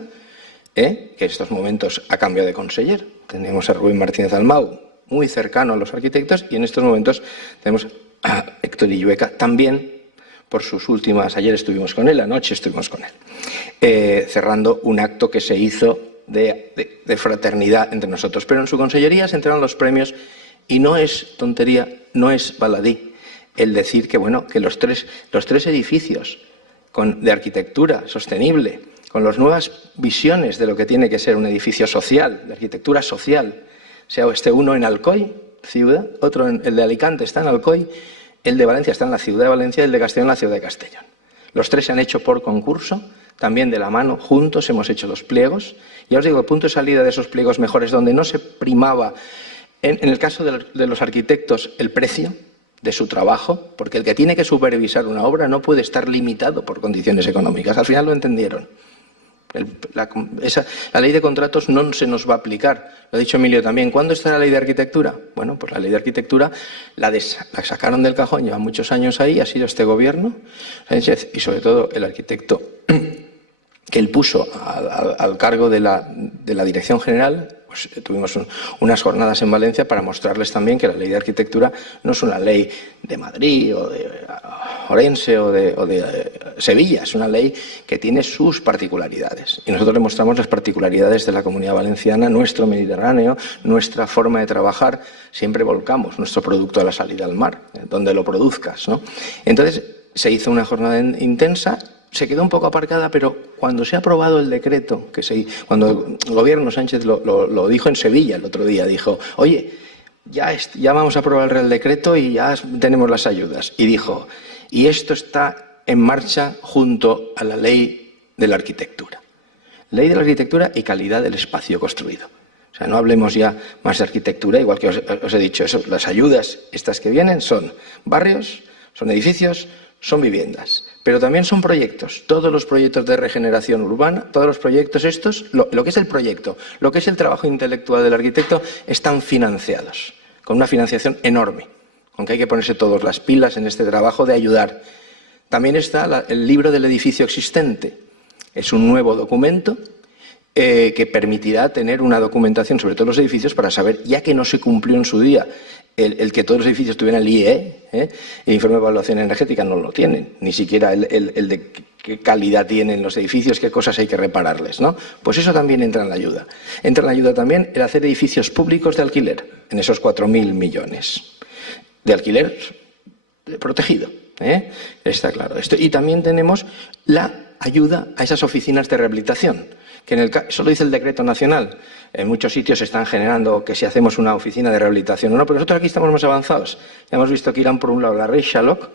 que en estos momentos ha cambiado de conseller. Tenemos a Rubén Martínez Almau, muy cercano a los arquitectos, y en estos momentos tenemos a Héctor Illueca, también por sus últimas, ayer estuvimos con él, anoche estuvimos con él, cerrando un acto que se hizo de fraternidad entre nosotros. Pero en su consellería se entregan los premios y no es tontería, no es baladí el decir que, bueno, que los tres edificios de arquitectura sostenible, con las nuevas visiones de lo que tiene que ser un edificio social, de arquitectura social, sea uno en Alcoy, ciudad, otro el de Alicante está en Alcoy, el de Valencia está en la ciudad de Valencia y el de Castellón en la ciudad de Castellón. Los tres se han hecho por concurso, también de la mano, juntos hemos hecho los pliegos. Ya os digo, el punto de salida de esos pliegos mejores, donde no se primaba, en el caso de los arquitectos, el precio de su trabajo, porque el que tiene que supervisar una obra no puede estar limitado por condiciones económicas. Al final lo entendieron. La ley de contratos no se nos va a aplicar. Lo ha dicho Emilio también. ¿Cuándo está la ley de arquitectura? Bueno, pues la ley de arquitectura la sacaron del cajón, lleva muchos años ahí, ha sido este gobierno, Sánchez, y sobre todo el arquitecto que él puso al cargo de la Dirección General, pues tuvimos unas jornadas en Valencia para mostrarles también que la ley de arquitectura no es una ley de Madrid o de Orense o de Sevilla, es una ley que tiene sus particularidades. Y nosotros le mostramos las particularidades de la Comunidad Valenciana, nuestro Mediterráneo, nuestra forma de trabajar. Siempre volcamos nuestro producto a la salida al mar, donde lo produzcas, ¿no? Entonces se hizo una jornada intensa. Se quedó un poco aparcada, pero cuando se ha aprobado el decreto, cuando el gobierno Sánchez lo dijo en Sevilla el otro día, dijo, oye, ya vamos a aprobar el Real Decreto y ya tenemos las ayudas. Y dijo, y esto está en marcha junto a la ley de la arquitectura. Ley de la arquitectura y calidad del espacio construido. O sea, no hablemos ya más de arquitectura, igual que os he dicho eso. Las ayudas estas que vienen son barrios, son edificios, son viviendas. Pero también son proyectos, todos los proyectos de regeneración urbana, todos los proyectos estos, lo que es el proyecto, lo que es el trabajo intelectual del arquitecto, están financiados, con una financiación enorme, aunque hay que ponerse todas las pilas en este trabajo de ayudar. También está el libro del edificio existente, es un nuevo documento que permitirá tener una documentación sobre todos los edificios para saber, ya que no se cumplió en su día, el que todos los edificios tuvieran el IE, el informe de evaluación energética no lo tienen, ni siquiera el de qué calidad tienen los edificios, qué cosas hay que repararles, ¿no? Pues eso también entra en la ayuda. Entra en la ayuda también el hacer edificios públicos de alquiler, en esos 4.000 millones de alquiler protegido, está claro. Y también tenemos la ayuda a esas oficinas de rehabilitación, que eso lo dice el decreto nacional. En muchos sitios se están generando que si hacemos una oficina de rehabilitación o no, pero nosotros aquí estamos más avanzados. Ya hemos visto que irán por un lado la Rey Shalok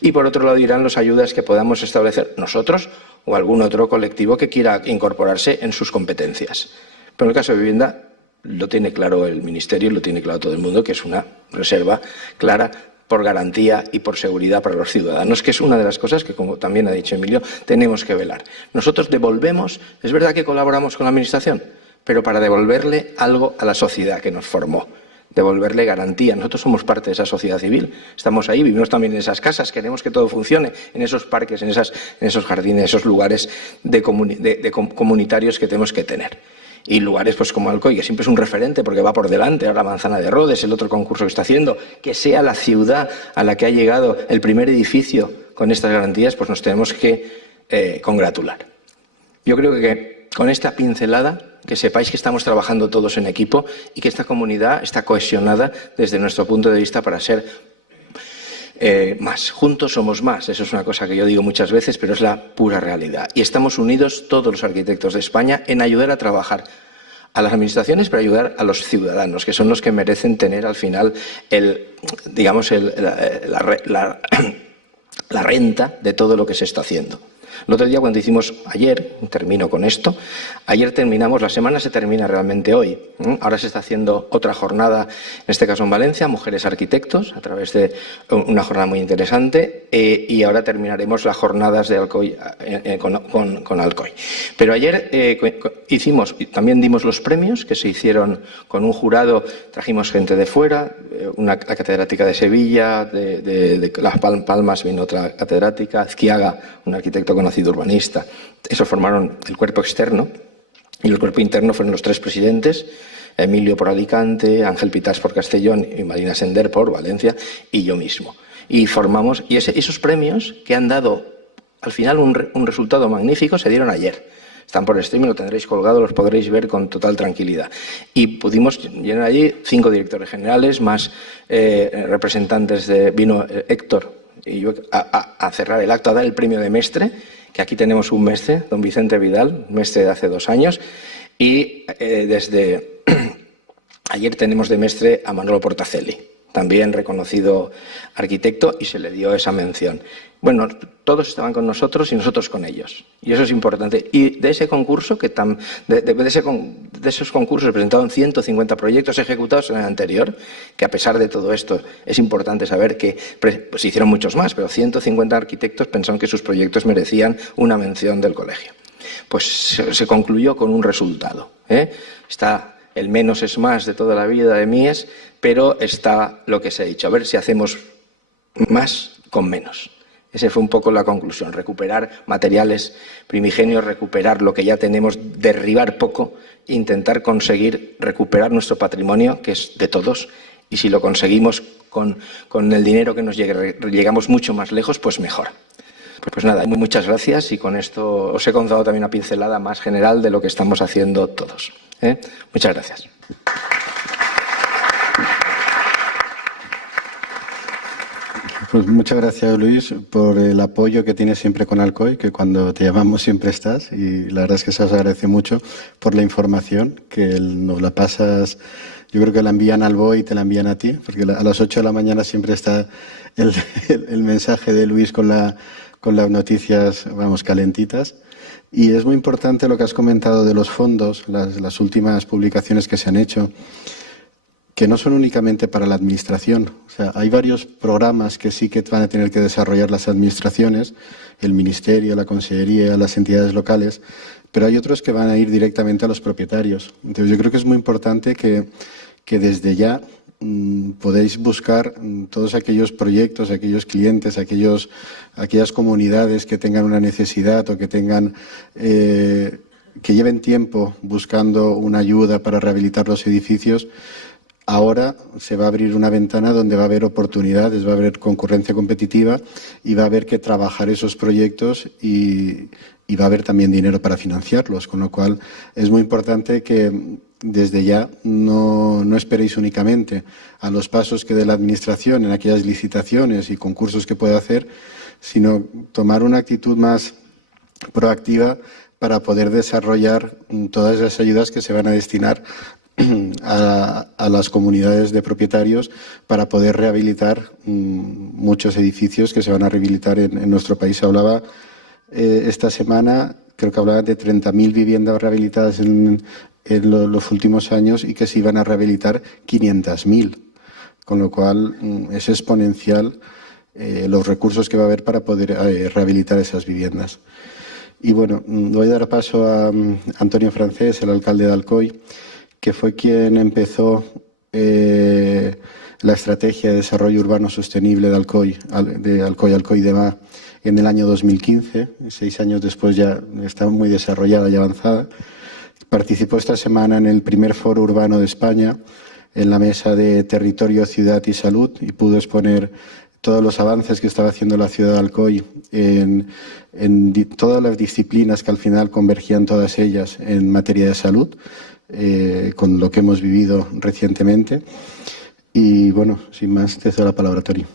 y por otro lado irán las ayudas que podamos establecer nosotros o algún otro colectivo que quiera incorporarse en sus competencias. Pero en el caso de vivienda lo tiene claro el Ministerio y lo tiene claro todo el mundo, que es una reserva clara por garantía y por seguridad para los ciudadanos, que es una de las cosas que, como también ha dicho Emilio, tenemos que velar. Nosotros devolvemos, es verdad que colaboramos con la Administración, pero para devolverle algo a la sociedad que nos formó, devolverle garantía. Nosotros somos parte de esa sociedad civil, estamos ahí, vivimos también en esas casas, queremos que todo funcione, en esos parques, en esos jardines, en esos lugares comunitarios que tenemos que tener. Y lugares pues como Alcoy, que siempre es un referente porque va por delante, ahora Manzana de Rodes, el otro concurso que está haciendo, que sea la ciudad a la que ha llegado el primer edificio con estas garantías, pues nos tenemos que congratular. Yo creo que con esta pincelada, que sepáis que estamos trabajando todos en equipo y que esta comunidad está cohesionada desde nuestro punto de vista para ser más. Juntos somos más. Eso es una cosa que yo digo muchas veces, pero es la pura realidad. Y estamos unidos todos los arquitectos de España en ayudar a trabajar a las administraciones, pero ayudar a los ciudadanos, que son los que merecen tener al final la renta de todo lo que se está haciendo. El otro día cuando hicimos, ayer, termino con esto, ayer terminamos, la semana se termina realmente hoy. Ahora se está haciendo otra jornada, en este caso en Valencia, Mujeres Arquitectos, a través de una jornada muy interesante, y ahora terminaremos las jornadas de Alcoy con Alcoy. Pero ayer también dimos los premios que se hicieron con un jurado, trajimos gente de fuera, la catedrática de Sevilla, de Las Palmas vino otra catedrática, Azquiaga, un arquitecto conocido urbanista. Eso formaron el cuerpo externo y el cuerpo interno fueron los tres presidentes, Emilio por Alicante, Ángel Pitás por Castellón y Marina Sender por Valencia y yo mismo. Y formamos, y esos premios que han dado al final un resultado magnífico se dieron ayer. Están por streaming, lo tendréis colgado, los podréis ver con total tranquilidad. Y pudimos llenar allí 5 directores generales, más representantes vino Héctor y yo a cerrar el acto, a dar el premio de Mestre, que aquí tenemos un mestre, don Vicente Vidal, mestre de hace 2 años, y desde ayer tenemos de mestre a Manolo Portacelli, también reconocido arquitecto, y se le dio esa mención. Bueno, todos estaban con nosotros y nosotros con ellos, y eso es importante. Y de ese concurso, de esos concursos se presentaron 150 proyectos ejecutados en el anterior, que a pesar de todo esto es importante saber que se hicieron muchos más, pero 150 arquitectos pensaron que sus proyectos merecían una mención del colegio. Pues se concluyó con un resultado. Está el menos es más de toda la vida de Mies, pero está lo que se ha dicho. A ver si hacemos más con menos. Esa fue un poco la conclusión, recuperar materiales primigenios, recuperar lo que ya tenemos, derribar poco, intentar conseguir recuperar nuestro patrimonio, que es de todos, y si lo conseguimos con el dinero que nos llegue, llegamos mucho más lejos, pues mejor. Pues nada, muchas gracias y con esto os he contado también una pincelada más general de lo que estamos haciendo todos. Muchas gracias. Pues muchas gracias, Luis, por el apoyo que tienes siempre con Alcoy, que cuando te llamamos siempre estás, y la verdad es que se os agradece mucho por la información, que nos la pasas. Yo creo que la envían al BOE y te la envían a ti, porque a las 8 de la mañana siempre está el mensaje de Luis con las noticias, vamos, calentitas. Y es muy importante lo que has comentado de los fondos, las últimas publicaciones que se han hecho, que no son únicamente para la administración. O sea, hay varios programas que sí que van a tener que desarrollar las administraciones, el Ministerio, la Consellería, las entidades locales, pero hay otros que van a ir directamente a los propietarios. Entonces, yo creo que es muy importante que desde ya podéis buscar todos aquellos proyectos, aquellos clientes, aquellas comunidades que tengan una necesidad o que tengan que lleven tiempo buscando una ayuda para rehabilitar los edificios. Ahora se va a abrir una ventana donde va a haber oportunidades, va a haber concurrencia competitiva y va a haber que trabajar esos proyectos y va a haber también dinero para financiarlos, con lo cual es muy importante que desde ya no esperéis únicamente a los pasos que dé la Administración en aquellas licitaciones y concursos que pueda hacer, sino tomar una actitud más proactiva para poder desarrollar todas las ayudas que se van a destinar a las comunidades de propietarios para poder rehabilitar muchos edificios que se van a rehabilitar en nuestro país. Se hablaba esta semana, creo que hablaban de 30.000 viviendas rehabilitadas en los últimos años y que se iban a rehabilitar 500.000, con lo cual es exponencial los recursos que va a haber para poder rehabilitar esas viviendas. Y bueno, voy a dar paso a Antonio Francés, el alcalde de Alcoy, que fue quien empezó la estrategia de desarrollo urbano sostenible de Alcoy de Mar en el año 2015. 6 años después ya está muy desarrollada y avanzada. Participó esta semana en el primer foro urbano de España, en la mesa de Territorio, Ciudad y Salud, y pudo exponer todos los avances que estaba haciendo la ciudad de Alcoy en todas las disciplinas que al final convergían todas ellas en materia de salud, con lo que hemos vivido recientemente. Y bueno, sin más, te cedo la palabra, Tony.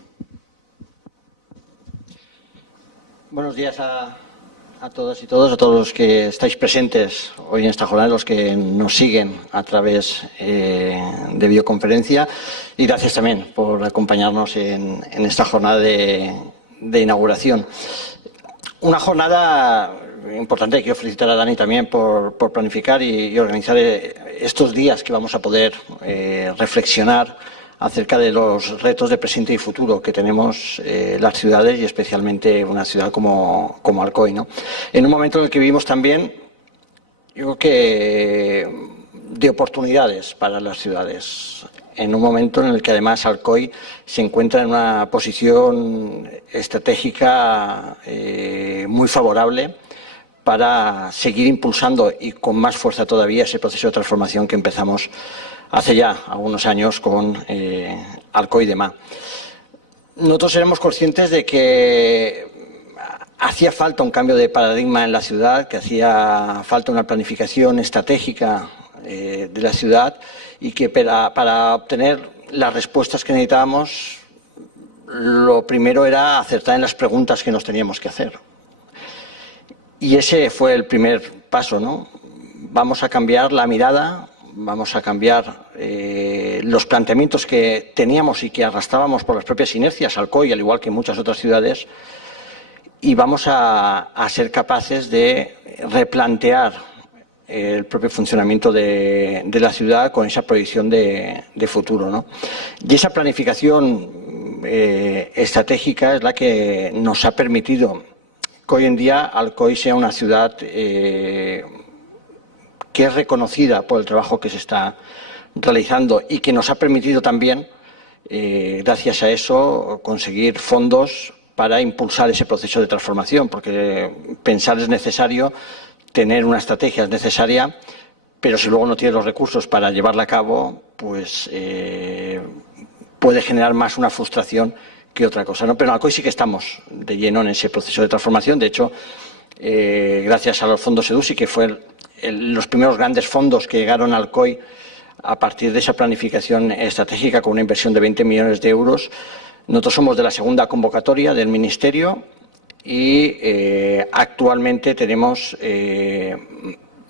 Buenos días a todos y todas, a todos los que estáis presentes hoy en esta jornada, los que nos siguen a través de videoconferencia, y gracias también por acompañarnos en esta jornada de inauguración. Una jornada importante. Quiero felicitar a Dani también por planificar y organizar estos días que vamos a poder reflexionar acerca de los retos de presente y futuro que tenemos las ciudades y especialmente una ciudad como Alcoy, ¿no? En un momento en el que vivimos también, yo creo que de oportunidades para las ciudades. En un momento en el que además Alcoy se encuentra en una posición estratégica muy favorable para seguir impulsando y con más fuerza todavía ese proceso de transformación que empezamos hace ya algunos años con Alcoy de Mar. Nosotros éramos conscientes de que hacía falta un cambio de paradigma en la ciudad, que hacía falta una planificación estratégica de la ciudad y que para obtener las respuestas que necesitábamos, lo primero era acertar en las preguntas que nos teníamos que hacer. Y ese fue el primer paso, ¿no? Vamos a cambiar la mirada, vamos a cambiar los planteamientos que teníamos y que arrastrábamos por las propias inercias, Alcoy, al igual que muchas otras ciudades, y vamos a ser capaces de replantear el propio funcionamiento de la ciudad con esa proyección de futuro, ¿no? Y esa planificación estratégica es la que nos ha permitido que hoy en día Alcoy sea una ciudad que es reconocida por el trabajo que se está realizando y que nos ha permitido también, gracias a eso, conseguir fondos para impulsar ese proceso de transformación, porque pensar es necesario, tener una estrategia es necesaria, pero si luego no tienes los recursos para llevarla a cabo, pues puede generar más una frustración que otra cosa, ¿no? Pero en Alcoy sí que estamos de lleno en ese proceso de transformación. De hecho, gracias a los fondos EDUSI, que fue los primeros grandes fondos que llegaron a Alcoy a partir de esa planificación estratégica con una inversión de 20 millones de euros, nosotros somos de la segunda convocatoria del Ministerio y actualmente tenemos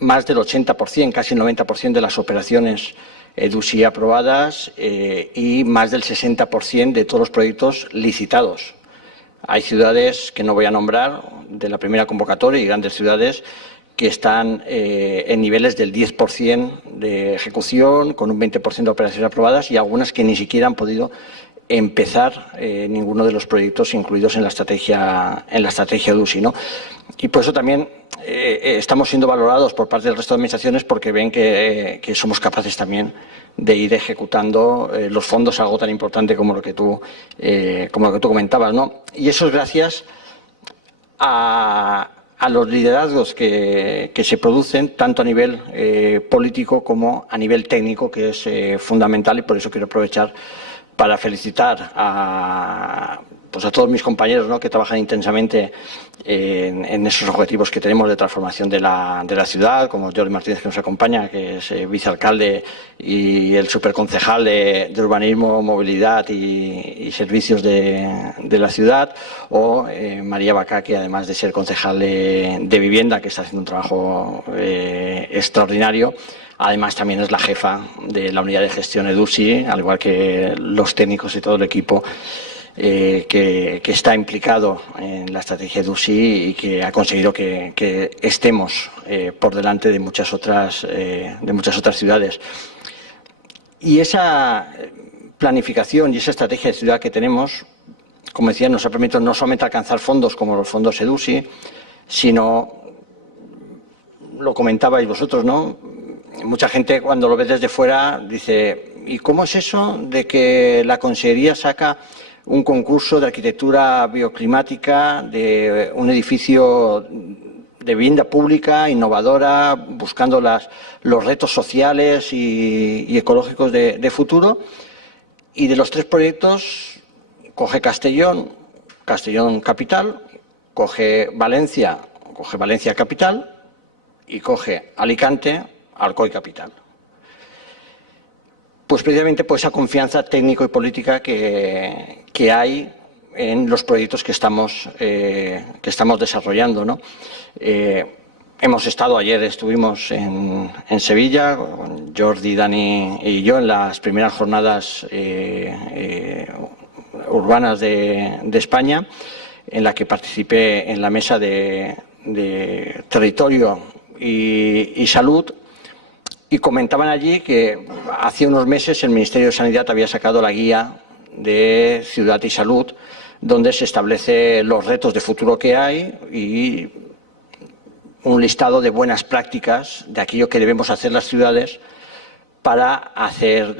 más del 80%, casi el 90% de las operaciones EDUSI aprobadas y más del 60% de todos los proyectos licitados. Hay ciudades que no voy a nombrar de la primera convocatoria y grandes ciudades que están en niveles del 10% de ejecución, con un 20% de operaciones aprobadas y algunas que ni siquiera han podido empezar ninguno de los proyectos incluidos en la estrategia EDUSI, ¿no? Y por eso también estamos siendo valorados por parte del resto de administraciones porque ven que somos capaces también de ir ejecutando los fondos, algo tan importante como lo que tú comentabas, ¿no? Y eso es gracias a los liderazgos que se producen tanto a nivel político como a nivel técnico, que es fundamental, y por eso quiero aprovechar para felicitar a todos mis compañeros, ¿no?, que trabajan intensamente en esos objetivos que tenemos de transformación de la ciudad, como Jordi Martínez, que nos acompaña, que es vicealcalde y el superconcejal de Urbanismo, Movilidad y Servicios de la ciudad, o María Bacá, que además de ser concejal de Vivienda, que está haciendo un trabajo extraordinario, además también es la jefa de la unidad de gestión EDUSI, al igual que los técnicos y todo el equipo que está implicado en la estrategia EDUSI y que ha conseguido que estemos por delante de muchas otras ciudades. Y esa planificación y esa estrategia de ciudad que tenemos, como decía, nos ha permitido no solamente alcanzar fondos como los fondos EDUSI, sino, lo comentabais vosotros, ¿no?, mucha gente cuando lo ve desde fuera dice: ¿y cómo es eso de que la Consellería saca un concurso de arquitectura bioclimática de un edificio de vivienda pública, innovadora, buscando los retos sociales y ecológicos de futuro? Y de los tres proyectos coge Castellón capital, coge Valencia capital y coge Alicante, Alcoy capital. Pues precisamente por esa confianza técnico y política que hay en los proyectos que estamos desarrollando, ¿no? Ayer estuvimos en Sevilla, con Jordi, Dani y yo, en las primeras jornadas urbanas de España, en la que participé en la mesa de territorio y salud. Y comentaban allí que hace unos meses el Ministerio de Sanidad había sacado la guía de Ciudad y Salud, donde se establece los retos de futuro que hay y un listado de buenas prácticas de aquello que debemos hacer las ciudades para hacer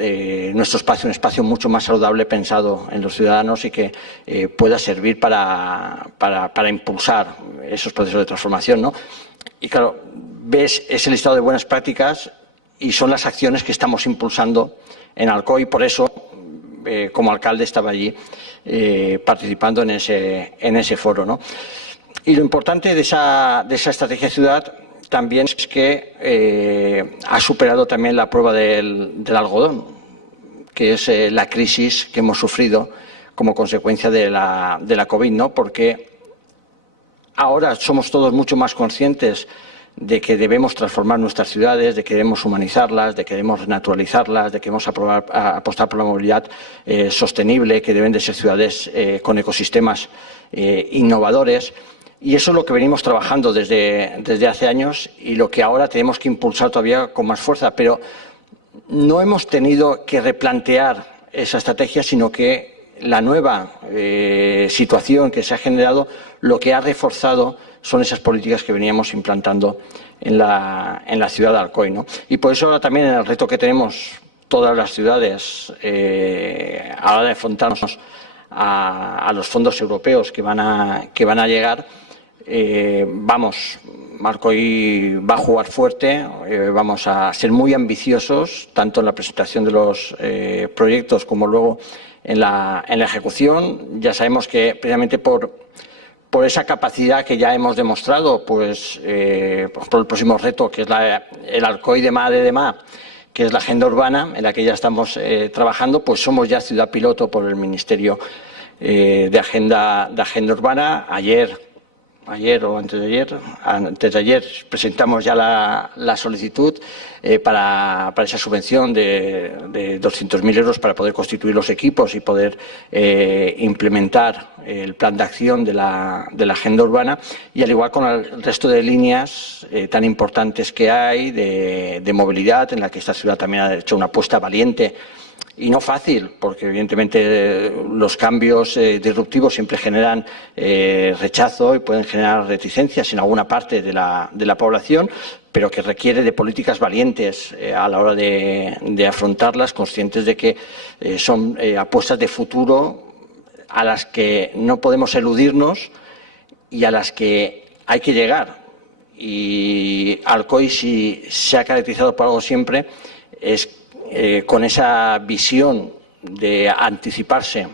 nuestro espacio un espacio mucho más saludable, pensado en los ciudadanos y que pueda servir para impulsar esos procesos de transformación, ¿no? Y claro, ves ese listado de buenas prácticas y son las acciones que estamos impulsando en Alcoy. Por eso, como alcalde, estaba allí participando en ese foro, ¿no? Y lo importante de esa estrategia de ciudad también es que ha superado también la prueba del algodón, que es la crisis que hemos sufrido como consecuencia de la COVID, ¿no? Porque ahora somos todos mucho más conscientes de que debemos transformar nuestras ciudades, de que debemos humanizarlas, de que debemos renaturalizarlas, de que debemos apostar por la movilidad sostenible, que deben de ser ciudades con ecosistemas innovadores. Y eso es lo que venimos trabajando desde hace años y lo que ahora tenemos que impulsar todavía con más fuerza. Pero no hemos tenido que replantear esa estrategia, sino que la nueva situación que se ha generado lo que ha reforzado son esas políticas que veníamos implantando en la ciudad de Alcoy, ¿no? Y por eso ahora también el reto que tenemos todas las ciudades a la hora de enfrentarnos a los fondos europeos que van a llegar, Alcoy va a jugar fuerte, vamos a ser muy ambiciosos, tanto en la presentación de los proyectos como luego en la ejecución. Ya sabemos que precisamente por esa capacidad que ya hemos demostrado, pues por el próximo reto, que es el Alcoy demà de demà, que es la agenda urbana en la que ya estamos trabajando, pues somos ya ciudad piloto por el Ministerio de Agenda Urbana. Ayer o antes de ayer presentamos ya la solicitud para esa subvención de 200.000 euros para poder constituir los equipos y poder implementar el plan de acción de la agenda urbana, y al igual con el resto de líneas tan importantes que hay de movilidad, en la que esta ciudad también ha hecho una apuesta valiente y no fácil, porque evidentemente los cambios disruptivos siempre generan rechazo y pueden generar reticencias en alguna parte de la población, pero que requiere de políticas valientes a la hora de afrontarlas, conscientes de que son apuestas de futuro a las que no podemos eludirnos y a las que hay que llegar. Y Alcoy, si se ha caracterizado por algo siempre, es con esa visión de anticiparse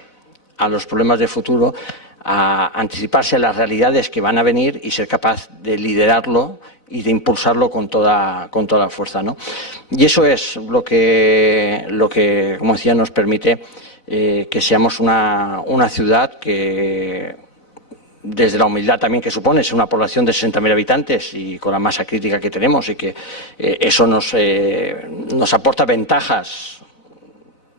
a los problemas de futuro, a anticiparse a las realidades que van a venir y ser capaz de liderarlo y de impulsarlo con toda la fuerza, ¿no? Y eso es lo que como decía, nos permite que seamos una ciudad que, desde la humildad también que supone ser una población de 60.000 habitantes y con la masa crítica que tenemos, y que eso nos aporta ventajas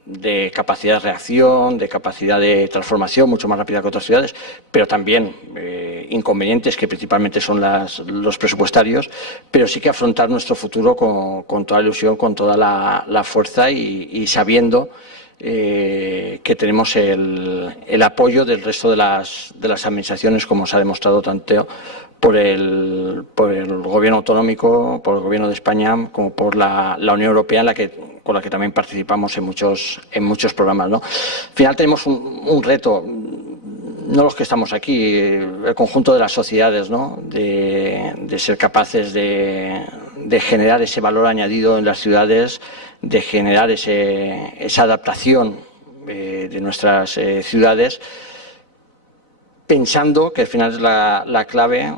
de capacidad de reacción, de capacidad de transformación mucho más rápida que otras ciudades, pero también inconvenientes que principalmente son los presupuestarios, pero sí que afrontar nuestro futuro con toda la ilusión, con toda la fuerza y sabiendo que tenemos el apoyo del resto de las administraciones, como se ha demostrado tanto por el Gobierno autonómico, por el Gobierno de España, como por la Unión Europea, con la que también participamos en muchos programas, ¿no? Al final tenemos un reto, no los que estamos aquí, el conjunto de las sociedades, ¿no? De ser capaces de generar ese valor añadido en las ciudades, de generar esa adaptación de nuestras ciudades, pensando que al final es la clave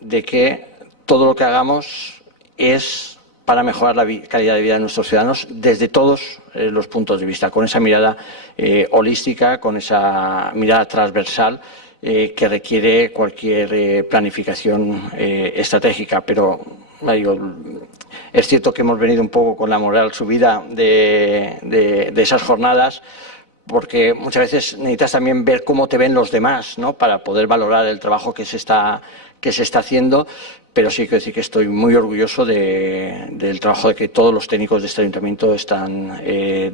de que todo lo que hagamos es para mejorar la calidad de vida de nuestros ciudadanos desde todos los puntos de vista, con esa mirada holística, con esa mirada transversal que requiere cualquier planificación estratégica. Pero es cierto que hemos venido un poco con la moral subida de esas jornadas, porque muchas veces necesitas también ver cómo te ven los demás, ¿no?, para poder valorar el trabajo que se está haciendo. Pero sí que decir que estoy muy orgulloso del trabajo que todos los técnicos de este ayuntamiento están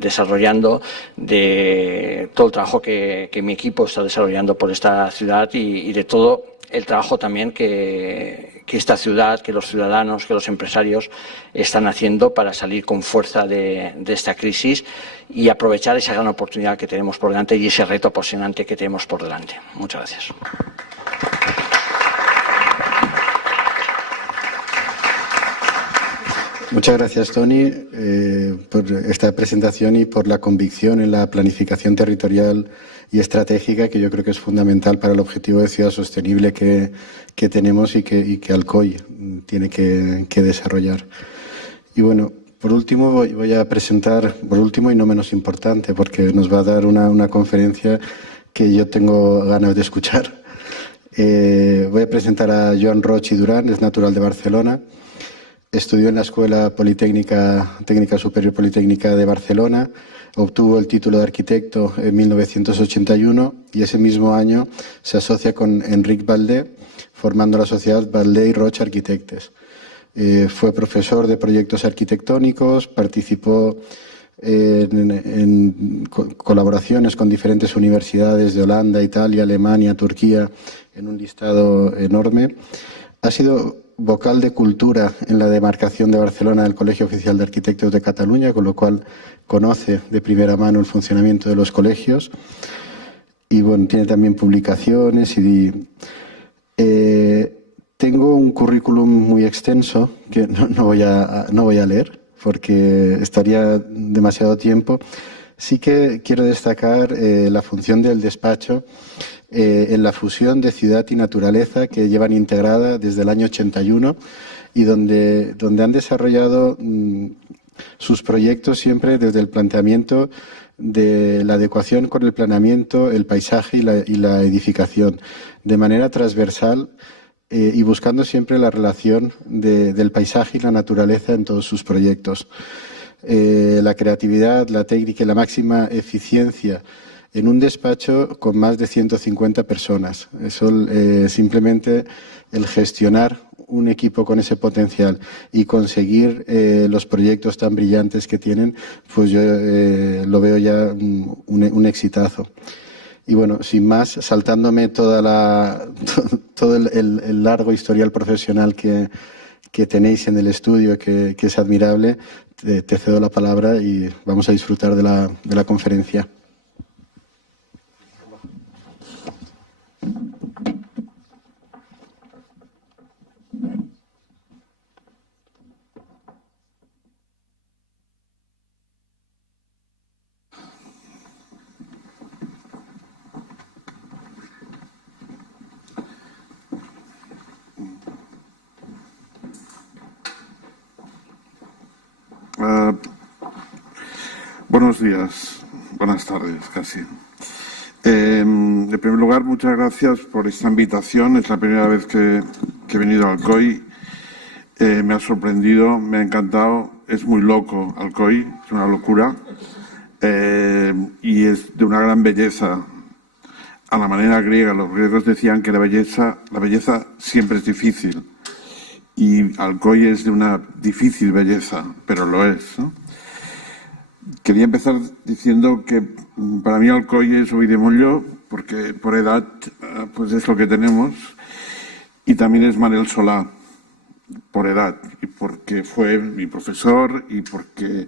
desarrollando, de todo el trabajo que mi equipo está desarrollando por esta ciudad y de todo el trabajo también que esta ciudad, que los ciudadanos, que los empresarios están haciendo para salir con fuerza de esta crisis y aprovechar esa gran oportunidad que tenemos por delante y ese reto apasionante que tenemos por delante. Muchas gracias. Muchas gracias, Toni, por esta presentación y por la convicción en la planificación territorial y estratégica, que yo creo que es fundamental para el objetivo de ciudad sostenible que tenemos y que Alcoy tiene que desarrollar. Y bueno, por último voy a presentar, por último y no menos importante, porque nos va a dar una conferencia que yo tengo ganas de escuchar. Voy a presentar a Joan Roig i Duran, es natural de Barcelona. Estudió en la Escuela Técnica Superior Politécnica de Barcelona, obtuvo el título de arquitecto en 1981 y ese mismo año se asocia con Enric Baldé, formando la sociedad Baldé i Roig Arquitectes. Fue profesor de proyectos arquitectónicos, participó en colaboraciones con diferentes universidades de Holanda, Italia, Alemania, Turquía, en un listado enorme. Ha sido vocal de cultura en la demarcación de Barcelona del Colegio Oficial de Arquitectos de Cataluña, con lo cual conoce de primera mano el funcionamiento de los colegios. bueno, tiene también publicaciones y tengo un currículum muy extenso que no voy a leer porque estaría demasiado tiempo. Sí que quiero destacar la función del despacho en la fusión de ciudad y naturaleza que llevan integrada desde el año 81 y donde han desarrollado sus proyectos siempre desde el planteamiento de la adecuación con el planeamiento, el paisaje y la edificación, de manera transversal y buscando siempre la relación del paisaje y la naturaleza en todos sus proyectos. La creatividad, la técnica y la máxima eficiencia en un despacho con más de 150 personas. Eso simplemente el gestionar un equipo con ese potencial y conseguir los proyectos tan brillantes que tienen, pues yo lo veo ya un exitazo. Y bueno, sin más, saltándome todo el largo historial profesional que tenéis en el estudio, que es admirable, te cedo la palabra y vamos a disfrutar de la conferencia. Buenos días, buenas tardes casi. En primer lugar, muchas gracias por esta invitación. Es la primera vez que he venido a Alcoy. Me ha sorprendido, me ha encantado. Es muy loco Alcoy, es una locura. Y es de una gran belleza. A la manera griega, los griegos decían que la belleza siempre es difícil. Y Alcoy es de una difícil belleza, pero lo es, ¿no? Quería empezar diciendo que para mí Alcoy es Ovidi Molló, porque por edad pues es lo que tenemos, y también es Manel Solá, por edad, y porque fue mi profesor y porque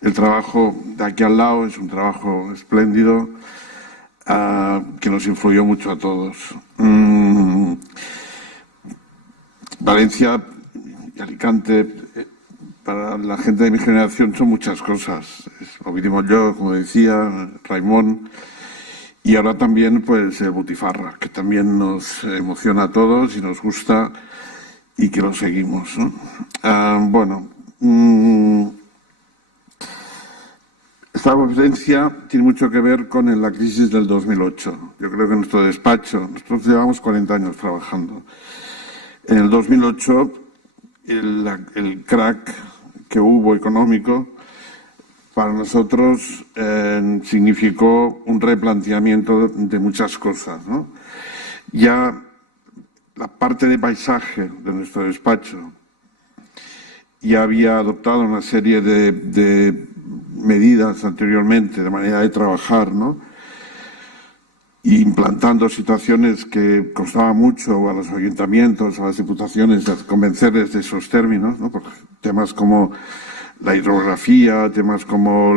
el trabajo de aquí al lado es un trabajo espléndido que nos influyó mucho a todos. Valencia y Alicante, para la gente de mi generación son muchas cosas. Lo vivimos yo, como decía, Raimón, y ahora también pues el Butifarra, que también nos emociona a todos y nos gusta y que lo seguimos, ¿no? Esta conferencia tiene mucho que ver con la crisis del 2008. Yo creo que nuestro despacho, nosotros llevamos 40 años trabajando. En el 2008, el crack que hubo económico, para nosotros significó un replanteamiento de muchas cosas, ¿no? Ya la parte de paisaje de nuestro despacho ya había adoptado una serie de medidas anteriormente, de manera de trabajar, ¿no? Implantando situaciones que costaba mucho a los ayuntamientos, a las diputaciones, convencerles de esos términos, ¿no? Porque temas como la hidrografía, temas como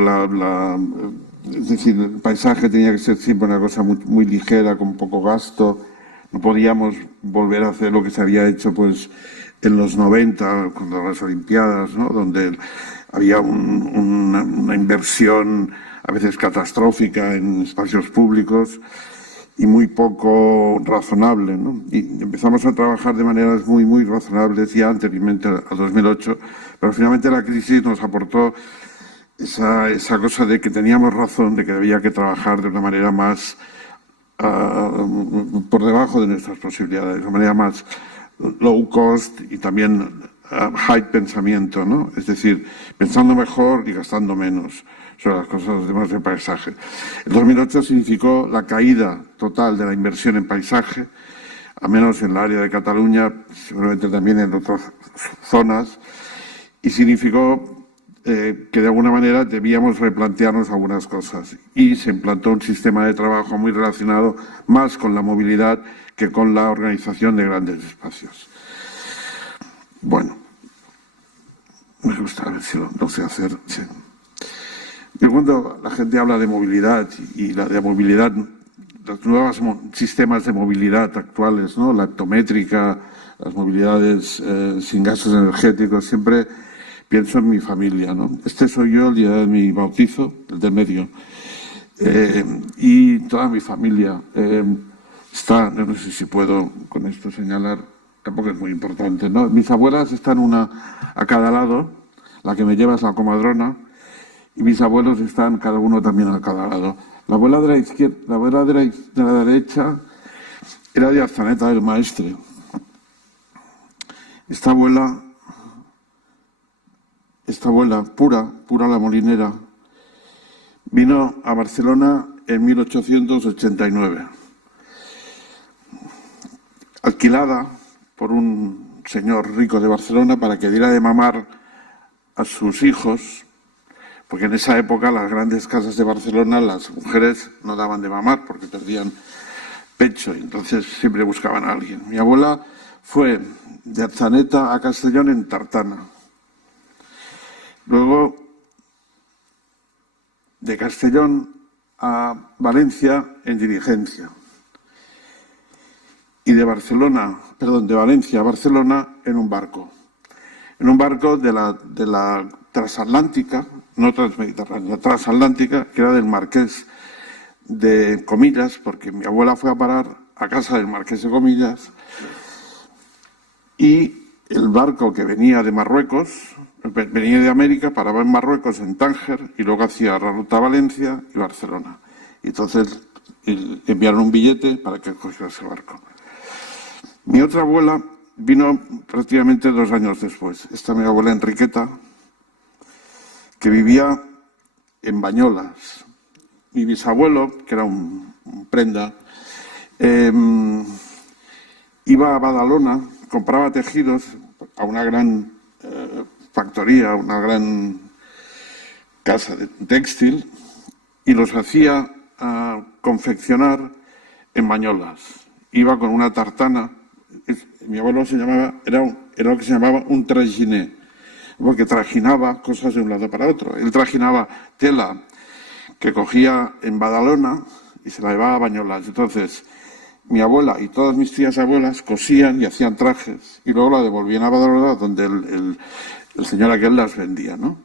es decir, el paisaje tenía que ser siempre una cosa muy, muy ligera, con poco gasto. No podíamos volver a hacer lo que se había hecho pues en los 90, cuando las Olimpiadas, ¿no? Donde había una inversión a veces catastrófica en espacios públicos y muy poco razonable, ¿no? Y empezamos a trabajar de maneras muy, muy razonables ya anteriormente al 2008, pero finalmente la crisis nos aportó esa cosa de que teníamos razón, de que había que trabajar de una manera más por debajo de nuestras posibilidades, de una manera más low cost y también high pensamiento, ¿no? Es decir, pensando mejor y gastando menos sobre las cosas demás de paisaje. El 2008 significó la caída total de la inversión en paisaje, al menos en el área de Cataluña, seguramente también en otras zonas, y significó que de alguna manera debíamos replantearnos algunas cosas. Y se implantó un sistema de trabajo muy relacionado más con la movilidad que con la organización de grandes espacios. Bueno, me gusta, a ver si lo sé hacer. Sí. Y cuando la gente habla de movilidad y de movilidad los nuevos sistemas de movilidad actuales, ¿no? La heptométrica, las movilidades sin gases energéticos, siempre pienso en mi familia, ¿no? Este soy yo el día de mi bautizo, el del medio. Y toda mi familia está, no sé si puedo con esto señalar, tampoco es muy importante, ¿no? Mis abuelas están una a cada lado, la que me lleva es la comadrona, y mis abuelos están cada uno también a cada lado. La abuela de la izquierda, la abuela de la derecha era de Arzaneta del Maestre. Esta abuela pura la molinera, vino a Barcelona en 1889, alquilada por un señor rico de Barcelona para que diera de mamar a sus hijos, porque en esa época las grandes casas de Barcelona las mujeres no daban de mamar porque perdían pecho y entonces siempre buscaban a alguien. Mi abuela fue de Arzaneta a Castellón en tartana. Luego, de Castellón a Valencia en diligencia. Y de Valencia a Barcelona en un barco. En un barco de la transatlántica, no transmediterránea, transatlántica, que era del Marqués de Comillas, porque mi abuela fue a parar a casa del Marqués de Comillas, y el barco que venía de Marruecos, venía de América, paraba en Marruecos, en Tánger, y luego hacía la ruta a Valencia y Barcelona. Y entonces enviaron un billete para que cogiera ese barco. Mi otra abuela vino prácticamente 2 años después. Esta mi abuela Enriqueta, que vivía en Bañolas. Mi bisabuelo, que era un prenda, iba a Badalona, compraba tejidos a una gran factoría, una gran casa de textil, y los hacía confeccionar en Bañolas. Iba con una tartana. Mi abuelo era lo que se llamaba un traginé, porque trajinaba cosas de un lado para otro. Él trajinaba tela que cogía en Badalona y se la llevaba a Bañolas. Entonces, mi abuela y todas mis tías abuelas cosían y hacían trajes y luego la devolvían a Badalona, donde el señor aquel las vendía, ¿no?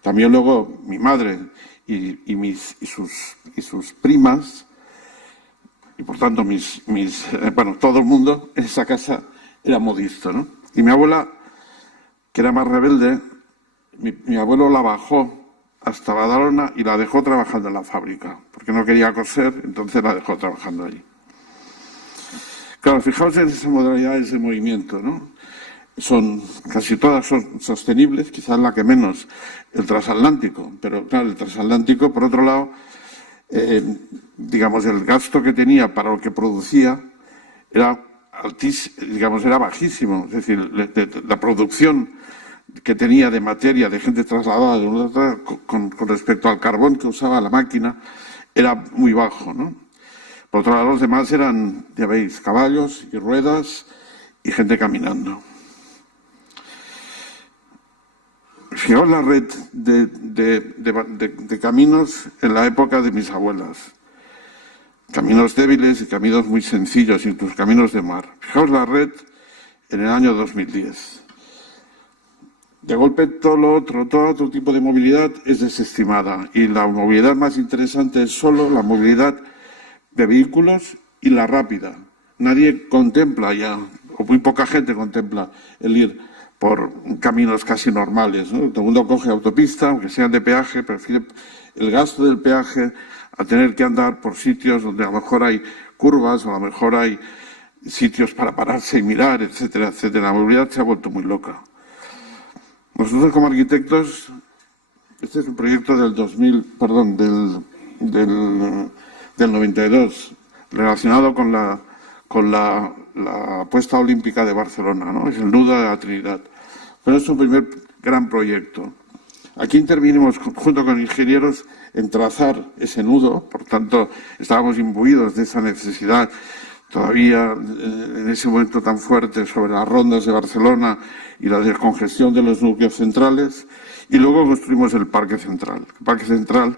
También luego mi madre y sus primas, y por tanto todo el mundo en esa casa era modisto, ¿no? Y mi abuela, que era más rebelde, mi abuelo la bajó hasta Badalona y la dejó trabajando en la fábrica, porque no quería coser, entonces la dejó trabajando allí. Claro, fijaos en esas modalidades de movimiento, ¿no? Casi todas son sostenibles, quizás la que menos, el transatlántico, pero claro, el transatlántico, por otro lado, digamos, el gasto que tenía para lo que producía era altísimo, era bajísimo, es decir, la producción que tenía de materia, de gente trasladada de una a otra, con respecto al carbón que usaba la máquina, era muy bajo, ¿no? Por otro lado, los demás eran, ya veis, caballos y ruedas y gente caminando. Fijaos la red de caminos en la época de mis abuelas. Caminos débiles y caminos muy sencillos, incluso caminos de mar. Fijaos la red en el año 2010. De golpe todo otro tipo de movilidad es desestimada y la movilidad más interesante es solo la movilidad de vehículos y la rápida. Nadie contempla ya, o muy poca gente contempla el ir por caminos casi normales, ¿no? Todo el mundo coge autopista, aunque sean de peaje, prefiere el gasto del peaje a tener que andar por sitios donde a lo mejor hay curvas, o a lo mejor hay sitios para pararse y mirar, etcétera, etcétera. La movilidad se ha vuelto muy loca. Nosotros como arquitectos, este es un proyecto del 92, relacionado con la apuesta olímpica de Barcelona, ¿no? Es el nudo de la Trinidad. Pero es un primer gran proyecto. Aquí intervinimos junto con ingenieros en trazar ese nudo, por tanto estábamos imbuidos de esa necesidad todavía en ese momento tan fuerte sobre las rondas de Barcelona y la descongestión de los núcleos centrales, y luego construimos el Parque Central. El Parque Central,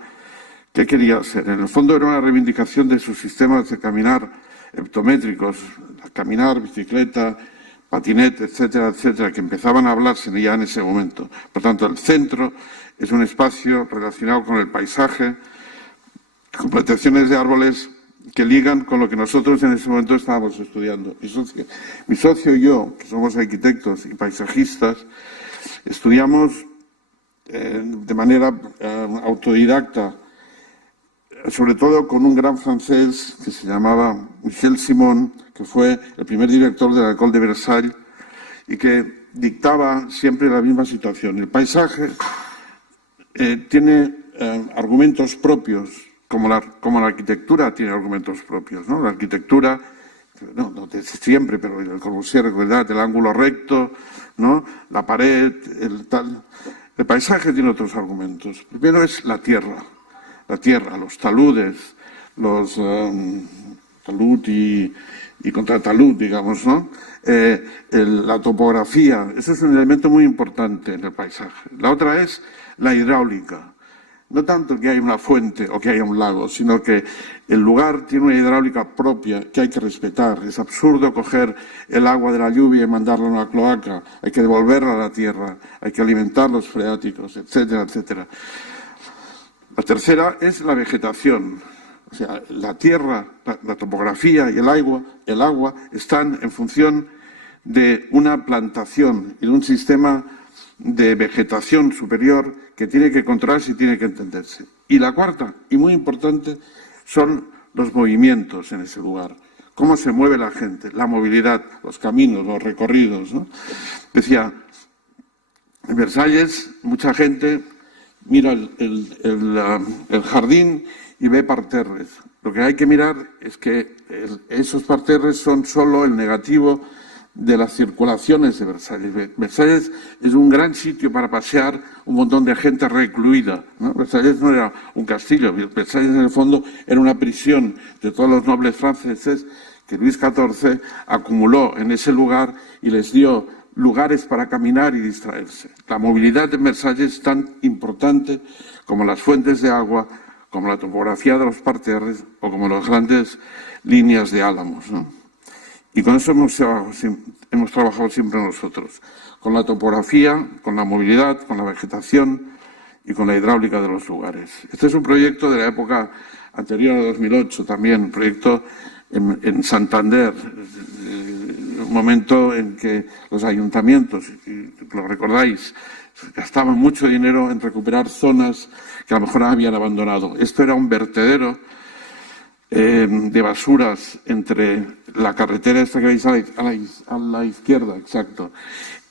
¿Qué quería hacer? En el fondo era una reivindicación de sus sistemas de caminar heptométricos, caminar, bicicleta, patinete, etcétera, etcétera, que empezaban a hablarse ya en ese momento. Por tanto, el centro es un espacio relacionado con el paisaje, con plantaciones de árboles que ligan con lo que nosotros en ese momento estábamos estudiando. Mi socio y yo, que somos arquitectos y paisajistas, estudiamos de manera autodidacta, sobre todo con un gran francés que se llamaba Michel Simon, que fue el primer director de la École de Versailles y que dictaba siempre la misma situación. El paisaje tiene argumentos propios, como la arquitectura tiene argumentos propios, ¿no? La arquitectura, no desde siempre, pero el Corbusier, ¿verdad? El ángulo recto, ¿no? La pared, el paisaje tiene otros argumentos. Primero es la tierra, los taludes, los talud y contratalud, digamos, ¿no? La topografía, eso es un elemento muy importante en el paisaje. La otra es la hidráulica. No tanto que haya una fuente o que haya un lago, sino que el lugar tiene una hidráulica propia que hay que respetar. Es absurdo coger el agua de la lluvia y mandarla a una cloaca. Hay que devolverla a la tierra, hay que alimentar los freáticos, etcétera, etcétera. La tercera es la vegetación. O sea, la tierra, la topografía y el agua están en función de una plantación y de un sistema de vegetación superior que tiene que controlarse y tiene que entenderse. Y la cuarta, y muy importante, son los movimientos en ese lugar. Cómo se mueve la gente, la movilidad, los caminos, los recorridos, ¿no? Decía, en Versalles mucha gente mira el jardín y ve parterres. Lo que hay que mirar es que esos parterres son solo el negativo de las circulaciones de Versalles. Versalles es un gran sitio para pasear un montón de gente recluida, ¿no? Versalles no era un castillo, Versalles en el fondo era una prisión de todos los nobles franceses que Luis XIV acumuló en ese lugar y les dio lugares para caminar y distraerse. La movilidad en Versalles es tan importante como las fuentes de agua, como la topografía de los parterres o como las grandes líneas de álamos, ¿no? Y con eso hemos trabajado siempre nosotros, con la topografía, con la movilidad, con la vegetación y con la hidráulica de los lugares. Este es un proyecto de la época anterior a 2008 también, un proyecto en Santander, un momento en que los ayuntamientos, y lo recordáis, gastaban mucho dinero en recuperar zonas que a lo mejor habían abandonado. Esto era un vertedero de basuras entre la carretera esta que veis a la izquierda, exacto,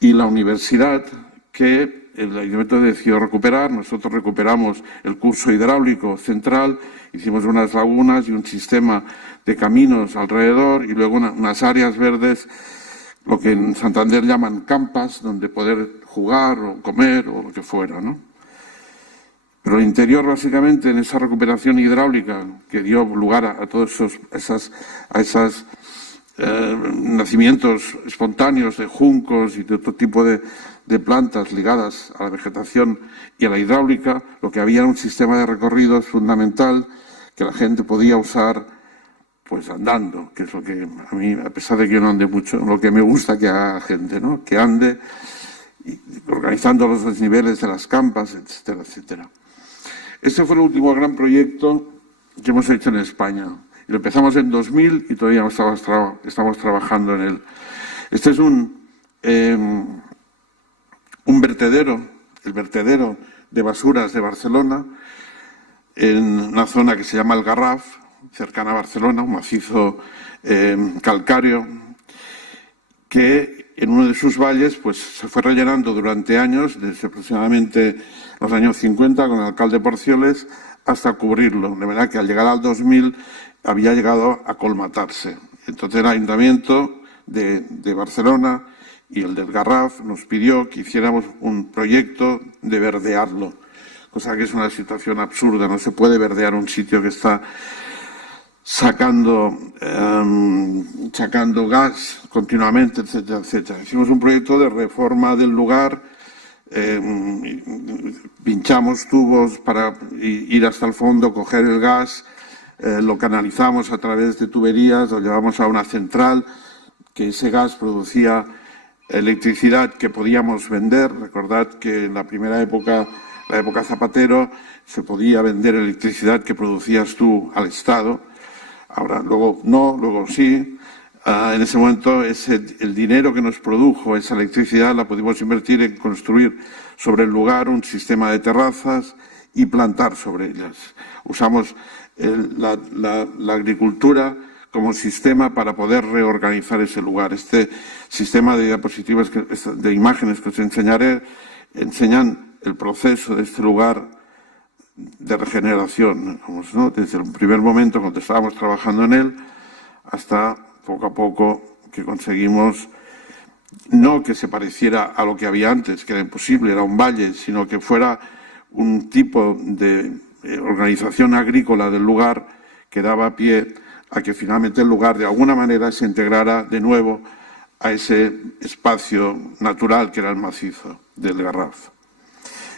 y la universidad que el ayuntamiento decidió recuperar. Nosotros recuperamos el curso hidráulico central, hicimos unas lagunas y un sistema de caminos alrededor y luego unas áreas verdes, lo que en Santander llaman campas, donde poder jugar o comer o lo que fuera, ¿no? Pero el interior, básicamente, en esa recuperación hidráulica que dio lugar a todos esos nacimientos espontáneos de juncos y de otro tipo de plantas ligadas a la vegetación y a la hidráulica, lo que había era un sistema de recorridos fundamental que la gente podía usar pues andando, que es lo que a mí, a pesar de que yo no ande mucho, lo que me gusta que haga gente, ¿no? Que ande organizando los desniveles de las campas, etcétera, etcétera. Este fue el último gran proyecto que hemos hecho en España. Y lo empezamos en 2000 y todavía estamos trabajando en él. Este es un vertedero, el vertedero de basuras de Barcelona, en una zona que se llama el Garraf, cercana a Barcelona, un macizo calcáreo, que en uno de sus valles pues, se fue rellenando durante años, desde aproximadamente los años 50, con el alcalde Porcioles, hasta cubrirlo. De verdad que al llegar al 2000 había llegado a colmatarse. Entonces el ayuntamiento de Barcelona y el del Garraf nos pidió que hiciéramos un proyecto de verdearlo, cosa que es una situación absurda. No se puede verdear un sitio que está sacando gas continuamente, etcétera, etcétera. Hicimos un proyecto de reforma del lugar pinchamos tubos para ir hasta el fondo, coger el gas, lo canalizamos a través de tuberías, lo llevamos a una central, que ese gas producía electricidad que podíamos vender. Recordad que en la primera época, la época Zapatero, se podía vender electricidad que producías tú al Estado. Ahora, luego no, luego sí. En ese momento, el dinero que nos produjo esa electricidad la pudimos invertir en construir sobre el lugar un sistema de terrazas y plantar sobre ellas. Usamos la agricultura como sistema para poder reorganizar ese lugar. Este sistema de diapositivas, de imágenes que os enseñaré, enseñan el proceso de este lugar de regeneración, ¿no? Desde el primer momento cuando estábamos trabajando en él hasta poco a poco que conseguimos no que se pareciera a lo que había antes, que era imposible, era un valle, sino que fuera un tipo de organización agrícola del lugar que daba pie a que finalmente el lugar de alguna manera se integrara de nuevo a ese espacio natural que era el macizo del Garraf.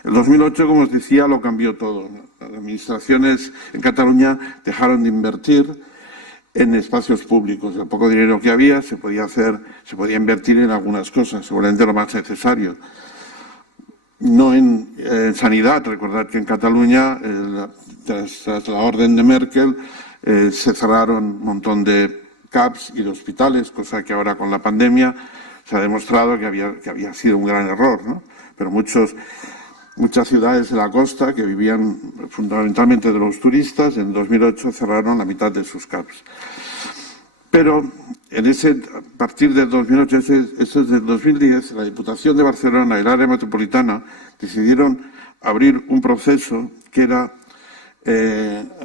El 2008, como os decía, lo cambió todo. Las administraciones en Cataluña dejaron de invertir en espacios públicos. El poco dinero que había se podía invertir en algunas cosas, seguramente lo más necesario. No en sanidad. Recordad que en Cataluña, tras la orden de Merkel, se cerraron un montón de CAPs y de hospitales, cosa que ahora con la pandemia se ha demostrado que había sido un gran error, ¿no? Pero muchas ciudades de la costa que vivían fundamentalmente de los turistas, en 2008 cerraron la mitad de sus CAPs. Pero a partir del 2008, eso es del 2010, la Diputación de Barcelona y el área metropolitana decidieron abrir un proceso que era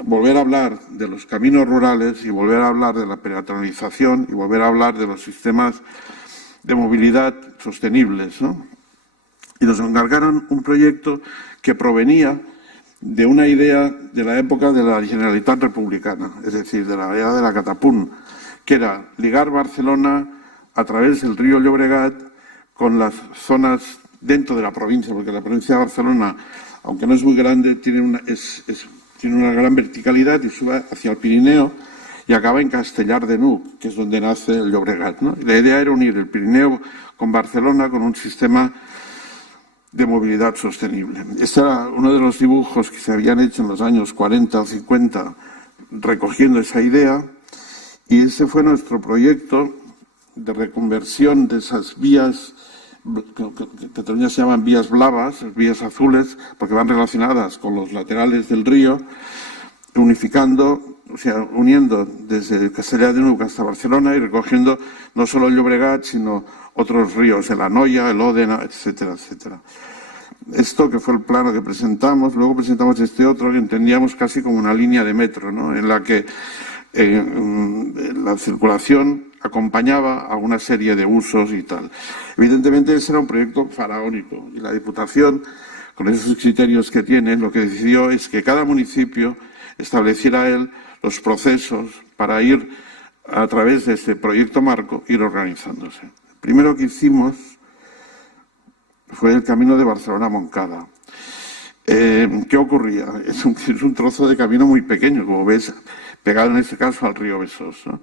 volver a hablar de los caminos rurales y volver a hablar de la peatonalización y volver a hablar de los sistemas de movilidad sostenibles, ¿no? Y nos encargaron un proyecto que provenía de una idea de la época de la Generalitat Republicana, es decir, de la era de la Catapún, que era ligar Barcelona a través del río Llobregat con las zonas dentro de la provincia, porque la provincia de Barcelona, aunque no es muy grande, tiene una gran verticalidad y sube hacia el Pirineo y acaba en Castellar de N'Hug, que es donde nace el Llobregat, ¿no? Y la idea era unir el Pirineo con Barcelona con un sistema de movilidad sostenible. Este era uno de los dibujos que se habían hecho en los años 40 o 50 recogiendo esa idea, y ese fue nuestro proyecto de reconversión de esas vías, que en Cataluña se llaman vías blavas, vías azules, porque van relacionadas con los laterales del río, uniendo desde Castellar de N'Hug hasta Barcelona y recogiendo no solo el Llobregat, sino otros ríos, el Anoia, el Òdena, etcétera, etcétera. Esto que fue el plano que presentamos, luego presentamos este otro que entendíamos casi como una línea de metro, ¿no? En la que la circulación acompañaba a una serie de usos y tal. Evidentemente ese era un proyecto faraónico y la Diputación, con esos criterios que tiene, lo que decidió es que cada municipio estableciera él los procesos para ir a través de este proyecto marco, ir organizándose. El primero que hicimos fue el camino de Barcelona a Montcada. ¿Qué ocurría? Es un trozo de camino muy pequeño, como ves, pegado en este caso al río Besós, ¿no?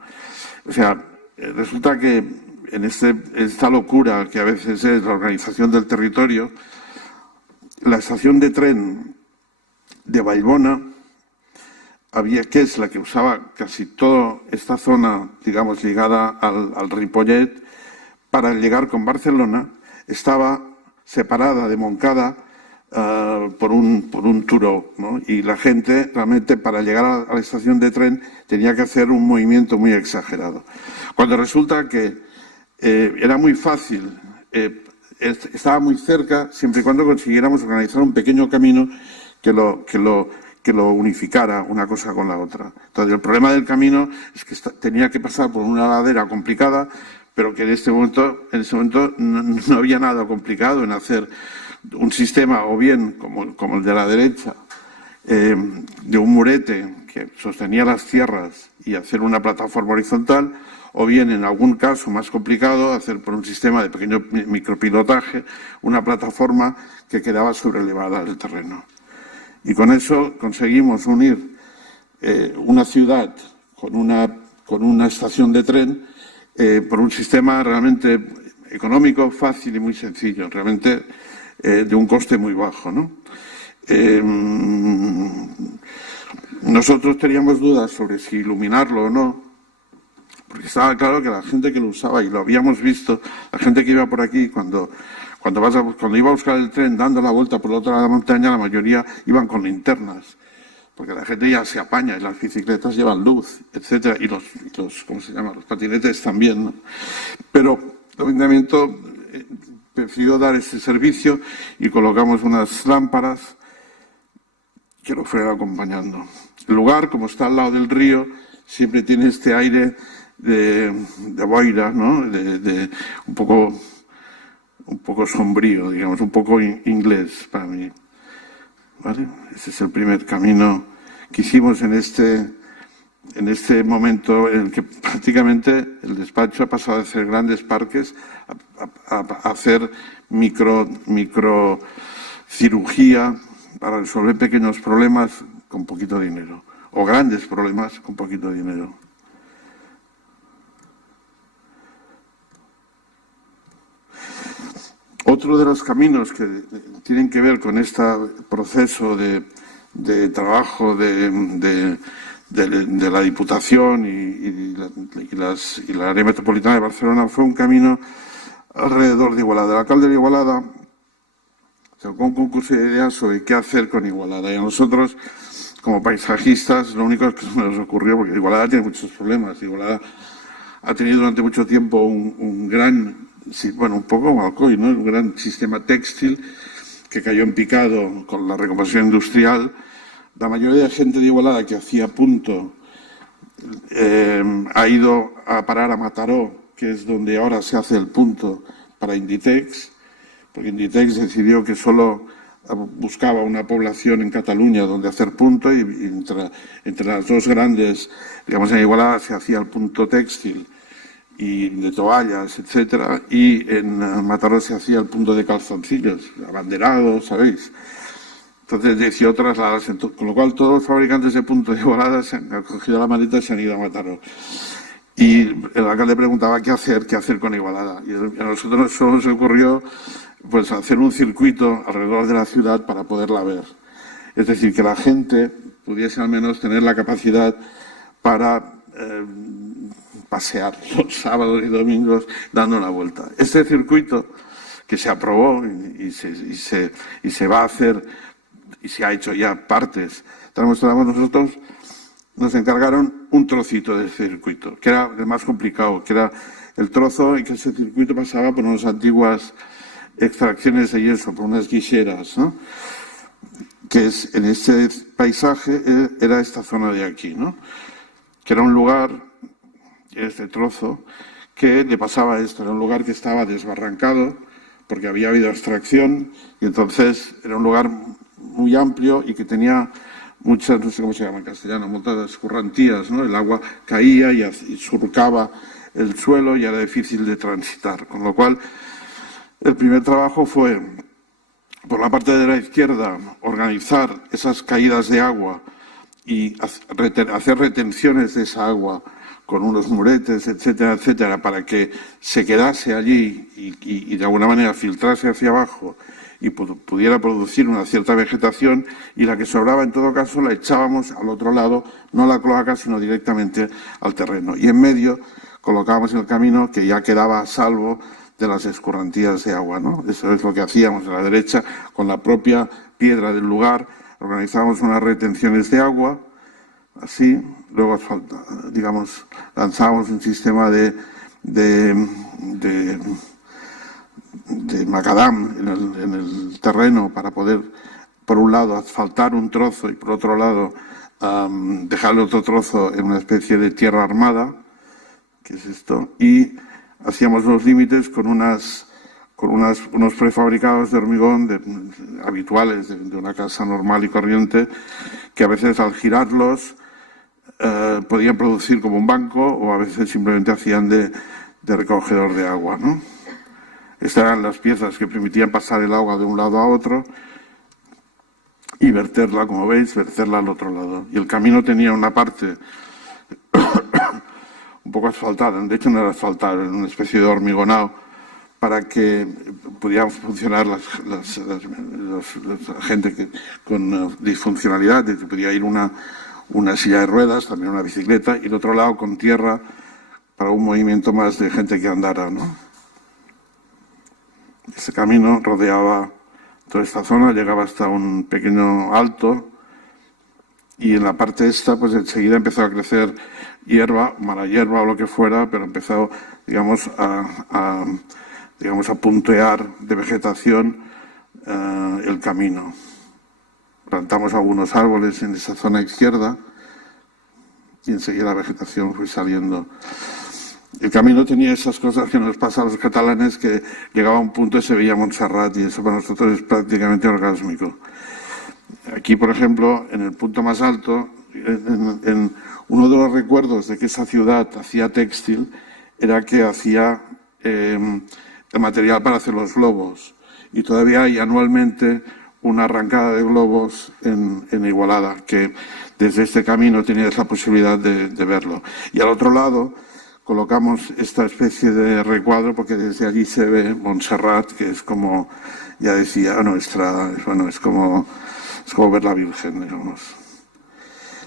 O sea, resulta que en esta locura que a veces es la organización del territorio, la estación de tren de Vallbona, que es la que usaba casi toda esta zona, digamos, ligada al Ripollet, para llegar con Barcelona, estaba separada de Montcada por un turó, ¿no? Y la gente realmente para llegar a la estación de tren tenía que hacer un movimiento muy exagerado. Cuando resulta que era muy fácil, estaba muy cerca, siempre y cuando consiguiéramos organizar un pequeño camino que lo unificara una cosa con la otra. Entonces el problema del camino es que tenía que pasar por una ladera complicada, pero que en ese momento no había nada complicado en hacer un sistema, o bien como el de la derecha, de un murete que sostenía las tierras y hacer una plataforma horizontal, o bien, en algún caso más complicado, hacer por un sistema de pequeño micropilotaje una plataforma que quedaba sobrelevada del terreno. Y con eso conseguimos unir una ciudad con una estación de tren por un sistema realmente económico, fácil y muy sencillo, realmente de un coste muy bajo, ¿no? Nosotros teníamos dudas sobre si iluminarlo o no, porque estaba claro que la gente que lo usaba, y lo habíamos visto, la gente que iba por aquí, cuando iba a buscar el tren dando la vuelta por el otro lado de la montaña, la mayoría iban con linternas, porque la gente ya se apaña y las bicicletas llevan luz, etcétera, y los ¿cómo se llama? Los patinetes también, ¿no? Pero el ayuntamiento prefirió dar este servicio y colocamos unas lámparas que lo fueran acompañando. El lugar, como está al lado del río, siempre tiene este aire de boira, ¿no? De un poco sombrío, digamos, un poco inglés para mí. ¿Vale? Ese es el primer camino que hicimos en este momento en el que prácticamente el despacho ha pasado de hacer grandes parques a hacer microcirugía para resolver pequeños problemas con poquito dinero, o grandes problemas con poquito dinero. Otro de los caminos que tienen que ver con este proceso de trabajo de la Diputación y la área metropolitana de Barcelona fue un camino alrededor de Igualada. El alcalde de Igualada sacó un concurso de ideas sobre qué hacer con Igualada. Y a nosotros, como paisajistas, lo único que se nos ocurrió, porque Igualada tiene muchos problemas. Igualada ha tenido durante mucho tiempo un gran, un poco como Alcoy, ¿no? Un gran sistema textil que cayó en picado con la reconversión industrial. La mayoría de gente de Igualada que hacía punto ha ido a parar a Mataró, que es donde ahora se hace el punto para Inditex, porque Inditex decidió que solo buscaba una población en Cataluña donde hacer punto y entre las dos grandes, digamos, en Igualada se hacía el punto textil y de toallas, etcétera, y en Mataró se hacía el punto de calzoncillos, abanderados, ¿sabéis? Entonces decidió trasladarse, con lo cual todos los fabricantes de punto de Igualada se han cogido la maleta y se han ido a Mataró. Y el alcalde preguntaba qué hacer con Igualada. Y a nosotros solo se ocurrió pues hacer un circuito alrededor de la ciudad para poderla ver. Es decir, que la gente pudiese al menos tener la capacidad para pasear los sábados y domingos dando una vuelta. Este circuito que se aprobó y se va a hacer y se ha hecho ya partes, nosotros nos encargaron un trocito de circuito, que era el más complicado, que era el trozo en que ese circuito pasaba por unas antiguas extracciones de yeso, por unas guiseras, ¿no? Que es, en este paisaje era esta zona de aquí, ¿no? Que era un lugar, este trozo, que le pasaba esto, era un lugar que estaba desbarrancado porque había habido extracción y entonces era un lugar muy amplio y que tenía muchas, no sé cómo se llama en castellano, muchas escurrantías, ¿no? El agua caía y surcaba el suelo y era difícil de transitar. Con lo cual, el primer trabajo fue, por la parte de la izquierda, organizar esas caídas de agua y hacer retenciones de esa agua con unos muretes, etcétera, etcétera, para que se quedase allí y de alguna manera filtrase hacia abajo y pudiera producir una cierta vegetación, y la que sobraba en todo caso la echábamos al otro lado, no a la cloaca sino directamente al terreno, y en medio colocábamos el camino que ya quedaba a salvo de las escurrantías de agua, ¿no? Eso es lo que hacíamos a la derecha, con la propia piedra del lugar, organizábamos unas retenciones de agua, así, luego, digamos, lanzábamos un sistema de macadam en el terreno para poder, por un lado, asfaltar un trozo y por otro lado, dejar el otro trozo en una especie de tierra armada, que es esto, y hacíamos los límites con unos prefabricados de hormigón habituales de una casa normal y corriente, que a veces al girarlos podían producir como un banco o a veces simplemente hacían de recogedor de agua, ¿no? Estas eran las piezas que permitían pasar el agua de un lado a otro y verterla, como veis, verterla al otro lado. Y el camino tenía una parte un poco asfaltada, de hecho no era asfaltada, era una especie de hormigonado para que pudieran funcionar la gente con disfuncionalidad, que podía ir una silla de ruedas, también una bicicleta, y el otro lado con tierra para un movimiento más de gente que andara, ¿no? Ese camino rodeaba toda esta zona, llegaba hasta un pequeño alto y en la parte esta, pues enseguida empezó a crecer hierba, mala hierba o lo que fuera, pero empezó, digamos, a puntear de vegetación el camino. Plantamos algunos árboles en esa zona izquierda y enseguida la vegetación fue saliendo. El camino tenía esas cosas que nos pasa a los catalanes, que llegaba a un punto y se veía Montserrat, y eso para nosotros es prácticamente orgásmico. Aquí, por ejemplo, en el punto más alto, en uno de los recuerdos de que esa ciudad hacía textil era que hacía el material para hacer los globos. Y todavía hay anualmente una arrancada de globos en Igualada, que desde este camino tenías la posibilidad de verlo. Y al otro lado colocamos esta especie de recuadro porque desde allí se ve Montserrat, que es como, ya decía, es como ver la Virgen, digamos.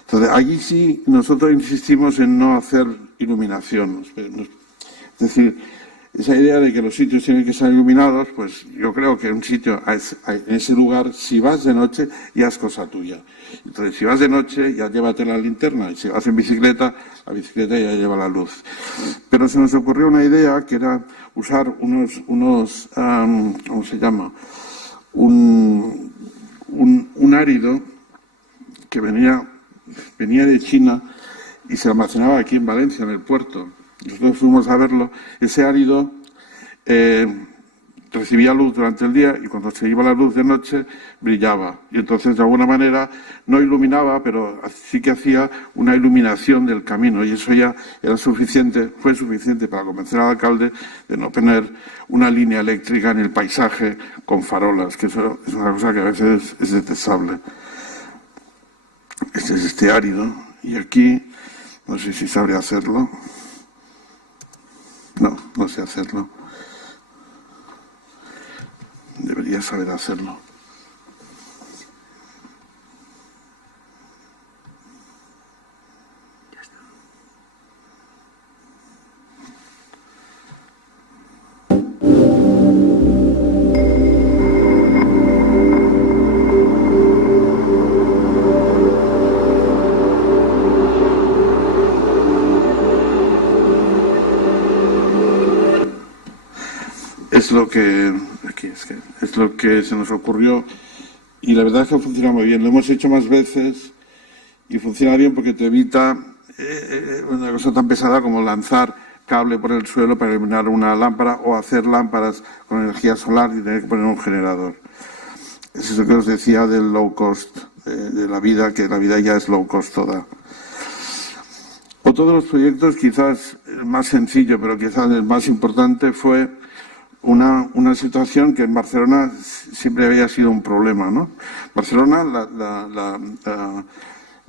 Entonces, allí sí nosotros insistimos en no hacer iluminación. Es decir, esa idea de que los sitios tienen que estar iluminados, pues yo creo que un sitio, en ese lugar, si vas de noche, ya es cosa tuya. Entonces, si vas de noche, ya llévate la linterna, y si vas en bicicleta, la bicicleta ya lleva la luz. Pero se nos ocurrió una idea que era usar unos ¿cómo se llama? Un árido que venía de China y se almacenaba aquí en Valencia, en el puerto. Nosotros fuimos a verlo. Ese árido recibía luz durante el día y cuando se iba la luz de noche brillaba. Y entonces, de alguna manera, no iluminaba, pero sí que hacía una iluminación del camino. Y eso ya era suficiente, fue suficiente para convencer al alcalde de no poner una línea eléctrica en el paisaje con farolas, que eso es una cosa que a veces es detestable. Este es este árido. Y aquí, no sé si sabré hacerlo. No sé hacerlo. Debería saber hacerlo. Ya está. Es lo que se nos ocurrió y la verdad es que funciona muy bien. Lo hemos hecho más veces y funciona bien porque te evita una cosa tan pesada como lanzar cable por el suelo para iluminar una lámpara o hacer lámparas con energía solar y tener que poner un generador. Es eso que os decía del low cost de la vida, que la vida ya es low cost toda. Otro de los proyectos, quizás el más sencillo, pero quizás el más importante, fue una situación que en Barcelona siempre había sido un problema, ¿no? Barcelona,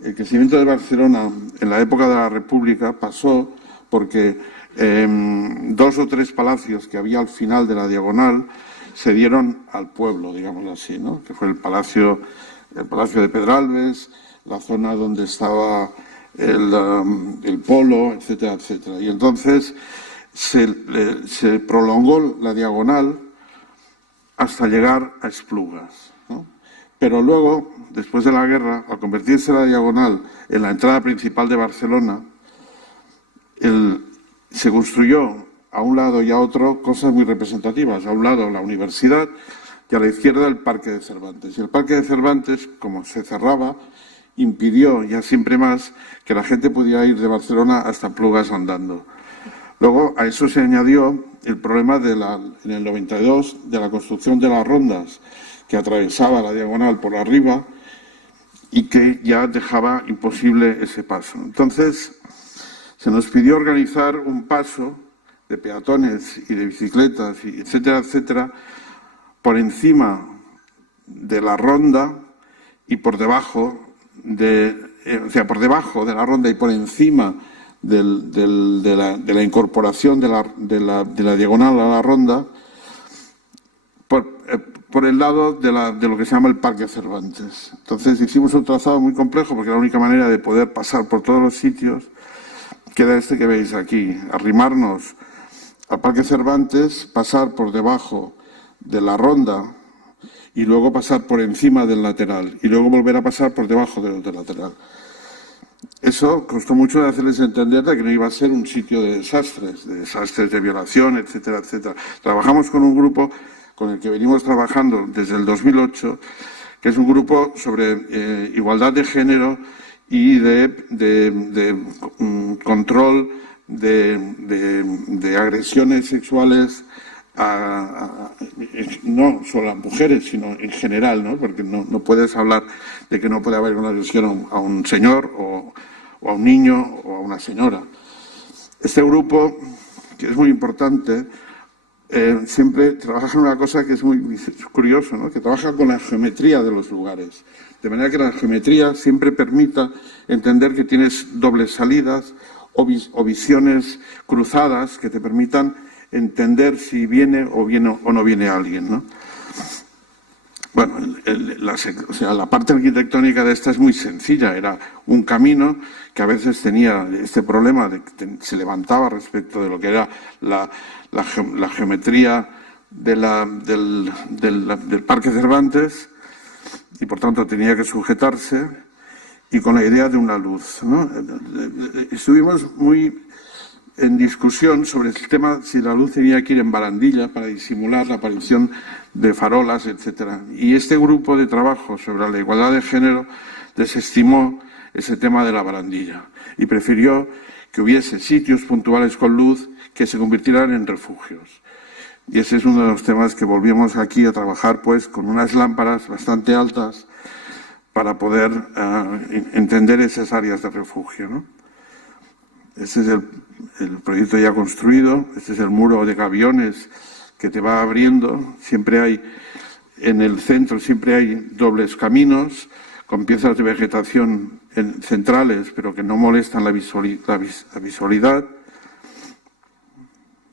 el crecimiento de Barcelona en la época de la República pasó porque 2 o 3 palacios que había al final de la diagonal se dieron al pueblo, digámoslo así, ¿no? Que fue el palacio de Pedralbes, la zona donde estaba el polo, etcétera, etcétera. Y entonces se prolongó la diagonal hasta llegar a Esplugas, ¿no? Pero luego, después de la guerra, al convertirse la diagonal en la entrada principal de Barcelona, se construyó a un lado y a otro cosas muy representativas. A un lado la universidad y a la izquierda el Parque de Cervantes. Y el Parque de Cervantes, como se cerraba, impidió ya siempre más que la gente pudiera ir de Barcelona hasta Esplugas andando. Luego a eso se añadió el problema en el 92 de la construcción de las rondas que atravesaba la diagonal por arriba y que ya dejaba imposible ese paso. Entonces, se nos pidió organizar un paso de peatones y de bicicletas, etcétera, etcétera, por encima de la ronda y por debajo por debajo de la ronda y por encima de la incorporación de la diagonal a la ronda, por el lado de lo que se llama el Parque Cervantes. Entonces hicimos un trazado muy complejo porque la única manera de poder pasar por todos los sitios queda este que veis aquí, arrimarnos al Parque Cervantes, pasar por debajo de la ronda y luego pasar por encima del lateral y luego volver a pasar por debajo del lateral. Eso costó mucho de hacerles entender de que no iba a ser un sitio de desastres de violación, etcétera, etcétera. Trabajamos con un grupo con el que venimos trabajando desde el 2008, que es un grupo sobre igualdad de género y de control de agresiones sexuales no solo a mujeres, sino en general, ¿no? Porque no puedes hablar de que no puede haber una agresión a un señor o a un niño o a una señora. Este grupo, que es muy importante, siempre trabaja en una cosa que es muy curioso, ¿no? Que trabaja con la geometría de los lugares, de manera que la geometría siempre permita entender que tienes dobles salidas o visiones cruzadas que te permitan entender si viene o no viene alguien, ¿no? Bueno, la parte arquitectónica de esta es muy sencilla. Era un camino que a veces tenía este problema de que se levantaba respecto de lo que era la geometría del Parque Cervantes y, por tanto, tenía que sujetarse, y con la idea de una luz, ¿no? Estuvimos muy en discusión sobre el tema si la luz tenía que ir en barandilla para disimular la aparición de farolas, etcétera. Y este grupo de trabajo sobre la igualdad de género desestimó ese tema de la barandilla y prefirió que hubiese sitios puntuales con luz que se convirtieran en refugios. Y ese es uno de los temas que volvimos aquí a trabajar, pues, con unas lámparas bastante altas para poder entender esas áreas de refugio, ¿no? Este es el proyecto ya construido. Este es el muro de gaviones que te va abriendo. Siempre hay, en el centro, siempre hay dobles caminos con piezas de vegetación centrales, pero que no molestan la visualidad.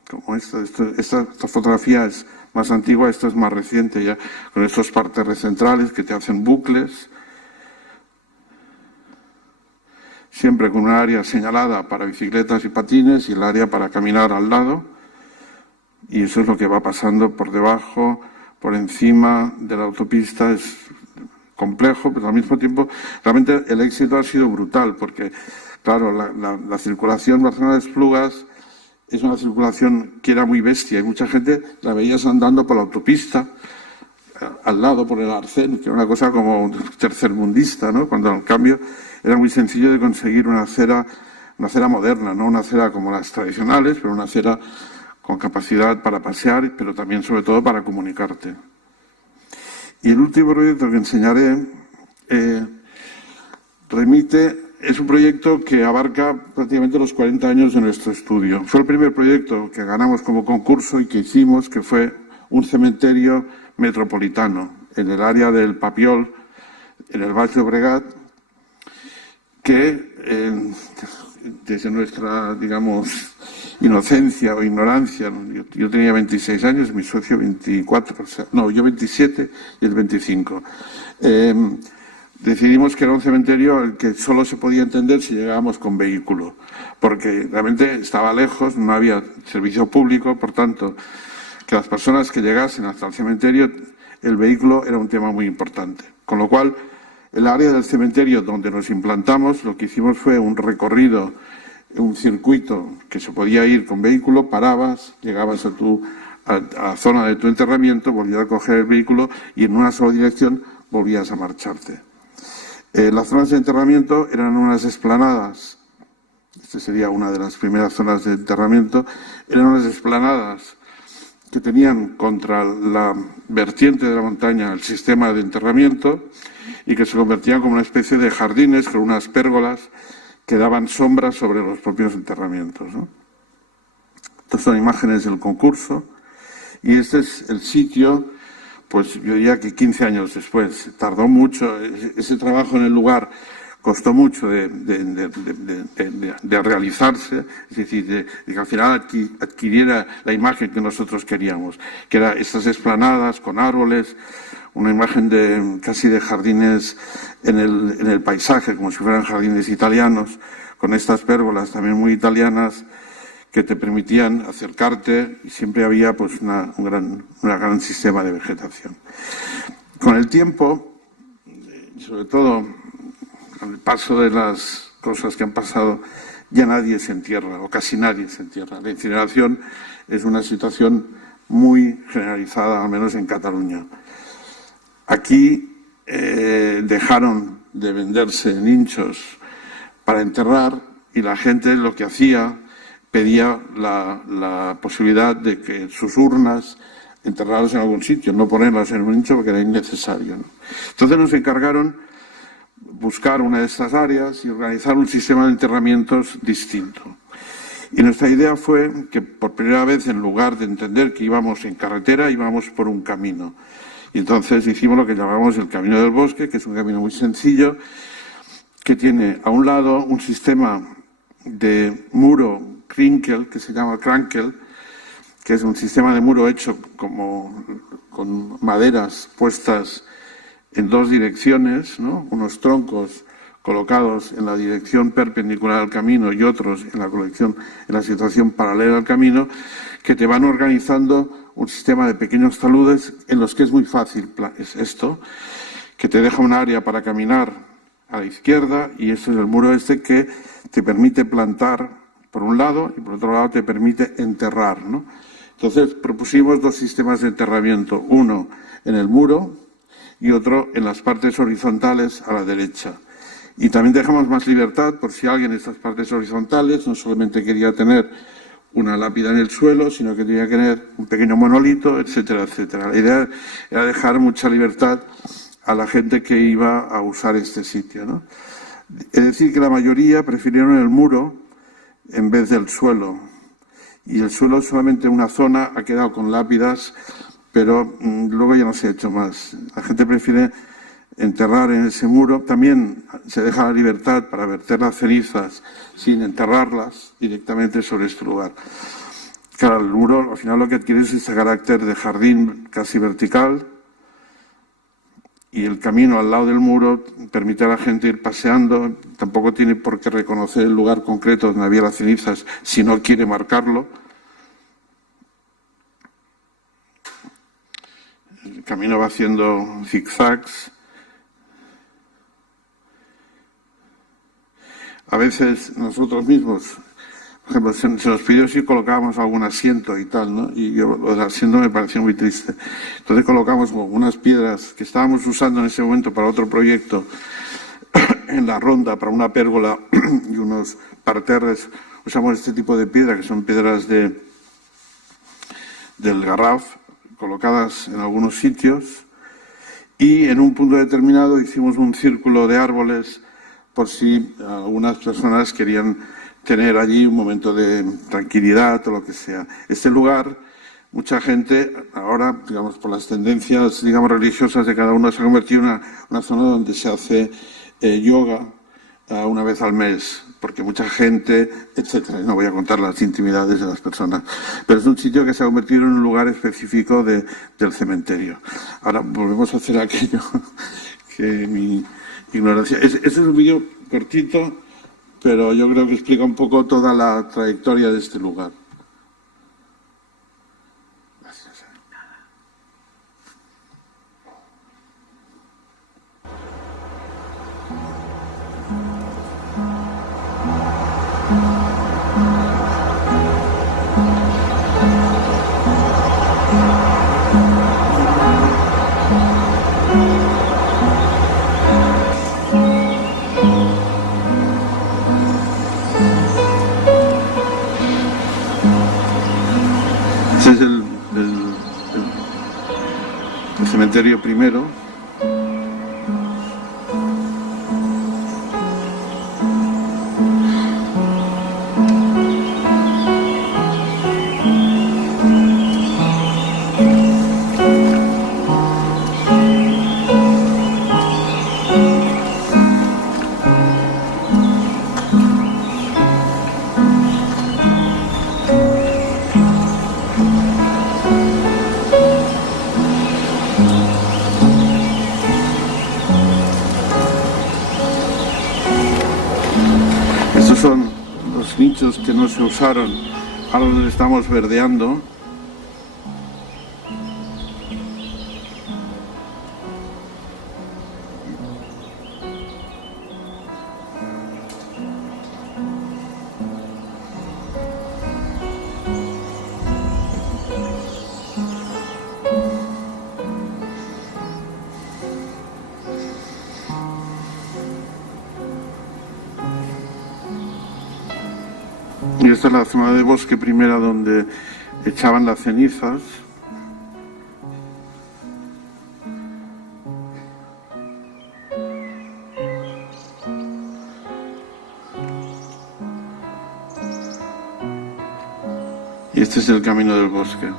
Como esta fotografía es más antigua, esta es más reciente ya, con estos parterres centrales que te hacen bucles. Siempre con un área señalada para bicicletas y patines y el área para caminar al lado. Y eso es lo que va pasando por debajo, por encima de la autopista. Es complejo, pero al mismo tiempo realmente el éxito ha sido brutal, porque, claro, la circulación Barcelona-Esplugas es una circulación que era muy bestia y mucha gente la veías andando por la autopista, al lado por el arcén, que era una cosa como tercermundista, ¿no? Cuando, en cambio, era muy sencillo de conseguir una acera moderna, no una acera como las tradicionales, pero una acera con capacidad para pasear, pero también, sobre todo, para comunicarte. Y el último proyecto que enseñaré es un proyecto que abarca prácticamente los 40 años de nuestro estudio. Fue el primer proyecto que ganamos como concurso y que hicimos, que fue un cementerio metropolitano en el área del Papiol, en el Baix Llobregat, que desde nuestra, digamos, inocencia o ignorancia, ¿no? Yo tenía 26 años, mi socio 24, yo 27 y él 25. Decidimos que era un cementerio el que solo se podía entender si llegábamos con vehículo, porque realmente estaba lejos, no había servicio público, por tanto, que las personas que llegasen hasta el cementerio, el vehículo era un tema muy importante. Con lo cual, el área del cementerio donde nos implantamos, lo que hicimos fue un recorrido, un circuito que se podía ir con vehículo, parabas, llegabas a la zona de tu enterramiento, volvías a coger el vehículo y en una sola dirección volvías a marcharte. Las zonas de enterramiento eran unas explanadas. Esta sería una de las primeras zonas de enterramiento. Eran unas explanadas que tenían contra la vertiente de la montaña el sistema de enterramiento y que se convertían como una especie de jardines con unas pérgolas que daban sombras sobre los propios enterramientos, ¿no? Estas son imágenes del concurso y este es el sitio, pues yo diría que 15 años después. Tardó mucho, ese trabajo en el lugar costó mucho de realizarse, es decir, de que al final adquiriera la imagen que nosotros queríamos, que era estas esplanadas con árboles, una imagen casi de jardines en el paisaje, como si fueran jardines italianos, con estas pérgolas también muy italianas que te permitían acercarte y siempre había pues un gran sistema de vegetación. Con el tiempo, sobre todo con el paso de las cosas que han pasado, ya nadie se entierra, o casi nadie se entierra. La incineración es una situación muy generalizada, al menos en Cataluña. Aquí dejaron de venderse nichos para enterrar y la gente lo que hacía, pedía la posibilidad de que sus urnas enterrarlas en algún sitio, no ponerlas en un nicho porque era innecesario, ¿no? Entonces nos encargaron buscar una de estas áreas y organizar un sistema de enterramientos distinto. Y nuestra idea fue que por primera vez, en lugar de entender que íbamos en carretera, íbamos por un camino. Y entonces hicimos lo que llamamos el Camino del Bosque, que es un camino muy sencillo, que tiene a un lado un sistema de muro Krinkel, que se llama Krankel, que es un sistema de muro hecho con maderas puestas en dos direcciones, ¿no? Unos troncos colocados en la dirección perpendicular al camino y otros en la situación paralela al camino, que te van organizando un sistema de pequeños taludes en los que es muy fácil, es esto, que te deja un área para caminar a la izquierda y esto es el muro que te permite plantar por un lado y por otro lado te permite enterrar, ¿no? Entonces propusimos dos sistemas de enterramiento, uno en el muro y otro en las partes horizontales a la derecha. Y también dejamos más libertad por si alguien en estas partes horizontales no solamente quería tener una lápida en el suelo, sino que quería tener un pequeño monolito, etcétera, etcétera. La idea era dejar mucha libertad a la gente que iba a usar este sitio, ¿no? Es decir, que la mayoría prefirieron el muro en vez del suelo. Y el suelo solamente una zona ha quedado con lápidas, pero luego ya no se ha hecho más. La gente prefiere enterrar en ese muro. También se deja la libertad para verter las cenizas sin enterrarlas directamente sobre este lugar. Claro, el muro al final lo que adquiere es este carácter de jardín casi vertical y el camino al lado del muro permite a la gente ir paseando. Tampoco tiene por qué reconocer el lugar concreto donde había las cenizas si no quiere marcarlo. El camino va haciendo zigzags. A veces nosotros mismos, por ejemplo, se nos pidió si colocábamos algún asiento y tal, ¿no? Y yo lo del asiento me pareció muy triste. Entonces colocamos unas piedras que estábamos usando en ese momento para otro proyecto en la ronda, para una pérgola y unos parterres. Usamos este tipo de piedra, que son piedras del Garraf, colocadas en algunos sitios. Y en un punto determinado hicimos un círculo de árboles por si algunas personas querían tener allí un momento de tranquilidad o lo que sea. Este lugar, mucha gente, ahora, digamos, por las tendencias, digamos, religiosas de cada uno, se ha convertido en una zona donde se hace yoga una vez al mes, porque mucha gente, etcétera. No voy a contar las intimidades de las personas, pero es un sitio que se ha convertido en un lugar específico del cementerio. Ahora volvemos a hacer aquello que mi ignorancia. Este es un vídeo cortito, pero yo creo que explica un poco toda la trayectoria de este lugar. Gracias. Este es el cementerio primero. Estos son los nichos que no se usaron, ahora los estamos verdeando. Y esta es la zona de bosque primera donde echaban las cenizas. Y este es el camino del bosque.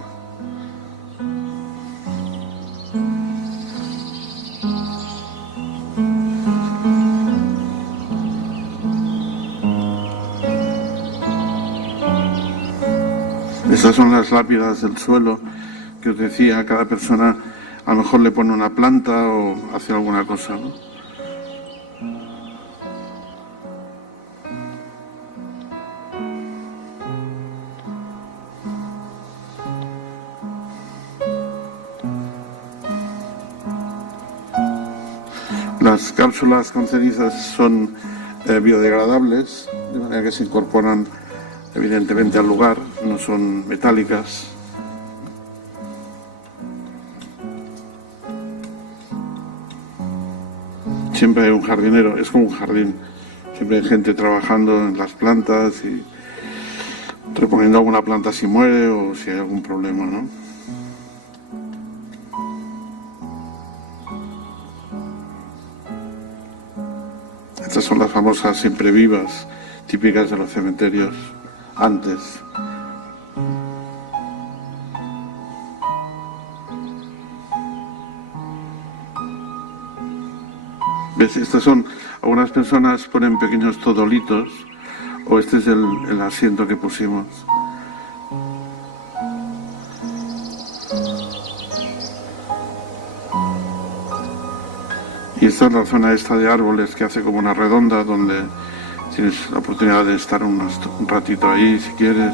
Estas son las lápidas del suelo que os decía, cada persona a lo mejor le pone una planta o hace alguna cosa, ¿no? Las cápsulas con cenizas son biodegradables, de manera que se incorporan evidentemente al lugar, no son metálicas. Siempre hay un jardinero, es como un jardín, siempre hay gente trabajando en las plantas y reponiendo alguna planta si muere o si hay algún problema, ¿no? Estas son las famosas siempre vivas, típicas de los cementerios antes. ¿Ves? Estas son, algunas personas ponen pequeños todolitos, o este es el asiento que pusimos. Y esta es la zona esta de árboles que hace como una redonda donde tienes la oportunidad de estar un ratito ahí si quieres.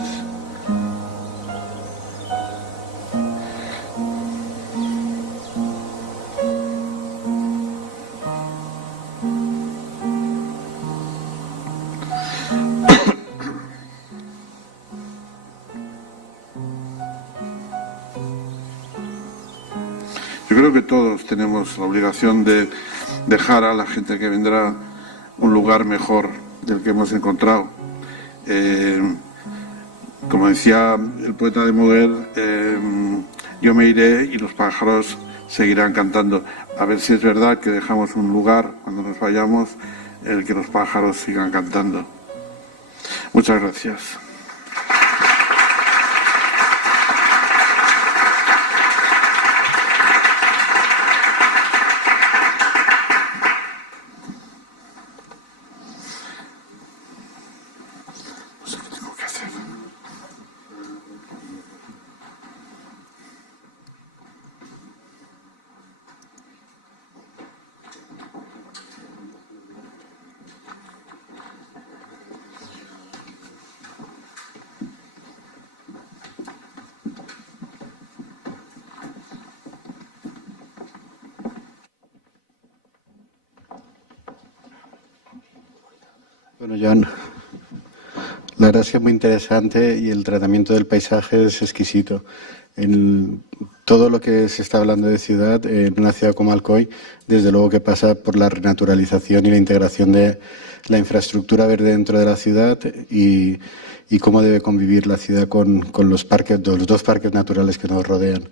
Yo creo que todos tenemos la obligación de dejar a la gente que vendrá un lugar mejor del que hemos encontrado. Como decía el poeta de Moguer, yo me iré y los pájaros seguirán cantando. A ver si es verdad que dejamos un lugar cuando nos vayamos en el que los pájaros sigan cantando. Muchas gracias. Bueno, Joan, la verdad es que es muy interesante y el tratamiento del paisaje es exquisito. Todo lo que se está hablando de ciudad, en una ciudad como Alcoy, desde luego que pasa por la renaturalización y la integración de la infraestructura verde dentro de la ciudad y cómo debe convivir la ciudad con los parques, los dos parques naturales que nos rodean.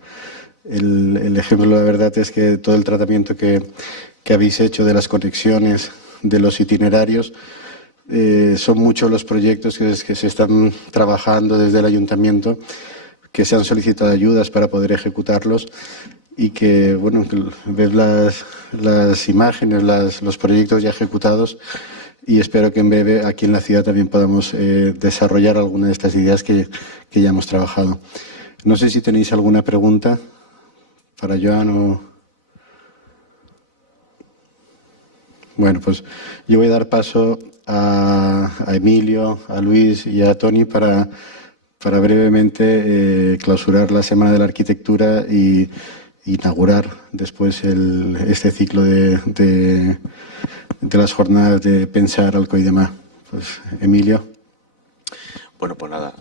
El ejemplo, la verdad, es que todo el tratamiento que habéis hecho de las conexiones, de los itinerarios, son muchos los proyectos que se están trabajando desde el ayuntamiento, que se han solicitado ayudas para poder ejecutarlos y que, bueno, que ves las imágenes, los proyectos ya ejecutados y espero que en breve aquí en la ciudad también podamos desarrollar alguna de estas ideas que ya hemos trabajado. No sé si tenéis alguna pregunta para Joan o... Bueno, pues yo voy a dar paso a Emilio, a Luis y a Toni para brevemente clausurar la Semana de la Arquitectura y inaugurar después este ciclo de las jornadas de Pensar, Alcoy y demás. Pues, Emilio. Bueno, pues nada,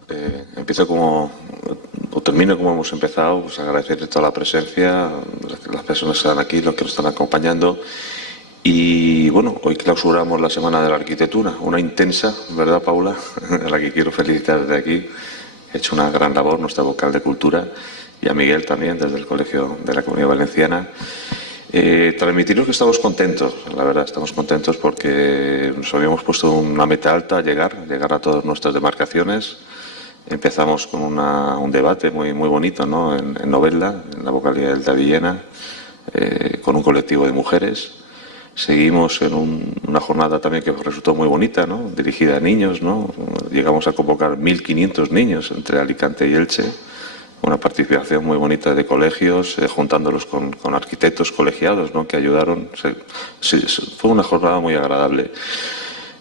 empiezo o termino como hemos empezado, pues agradecerles toda la presencia, las personas que están aquí, los que nos están acompañando. Y bueno, hoy clausuramos la Semana de la Arquitectura, una intensa, ¿verdad, Paula? A la que quiero felicitar desde aquí. Ha hecho una gran labor nuestra vocal de Cultura, y a Miguel también, desde el Colegio de la Comunidad Valenciana. Transmitiros que estamos contentos, la verdad, estamos contentos porque nos habíamos puesto una meta alta, llegar a todas nuestras demarcaciones. Empezamos con un debate muy bonito, ¿no? en Novelda, en la vocalía del Davillena, con un colectivo de mujeres. Seguimos en una jornada también que resultó muy bonita, ¿no? Dirigida a niños, ¿no? Llegamos a convocar 1.500 niños entre Alicante y Elche. Una participación muy bonita de colegios, juntándolos con arquitectos colegiados, ¿no? Que ayudaron. Fue una jornada muy agradable.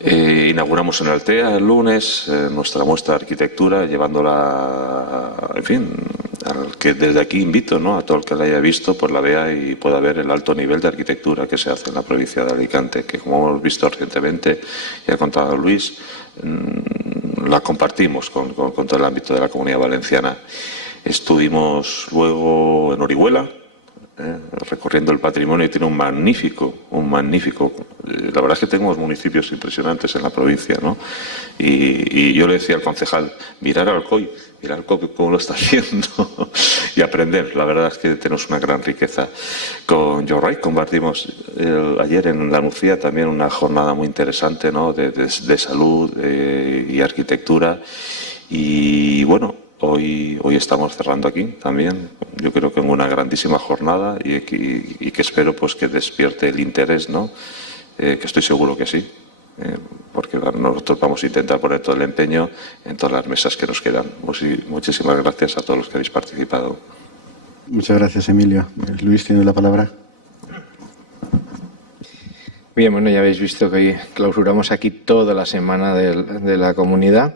Inauguramos en Altea el lunes nuestra muestra de arquitectura, llevándola, en fin, al que desde aquí invito, ¿no? A todo el que la haya visto, pues la vea y pueda ver el alto nivel de arquitectura que se hace en la provincia de Alicante, que como hemos visto recientemente y ha contado Luis, la compartimos con todo el ámbito de la Comunidad Valenciana. Estuvimos luego en Orihuela, recorriendo el patrimonio, y tiene un magnífico, la verdad es que tenemos municipios impresionantes en la provincia, ¿no? Y yo le decía al concejal, mirar Alcoy cómo lo está haciendo y aprender. La verdad es que tenemos una gran riqueza. Con Jorray compartimos ayer en la Nucía también una jornada muy interesante, ¿no? de salud y arquitectura, y bueno, Hoy estamos cerrando aquí también, yo creo que en una grandísima jornada y que espero pues que despierte el interés, ¿no? Que estoy seguro que sí, porque nosotros vamos a intentar poner todo el empeño en todas las mesas que nos quedan. Muchísimas gracias a todos los que habéis participado. Muchas gracias, Emilio. Luis, ¿tienes la palabra? Bien, bueno, ya habéis visto que hoy clausuramos aquí toda la Semana de la Comunidad.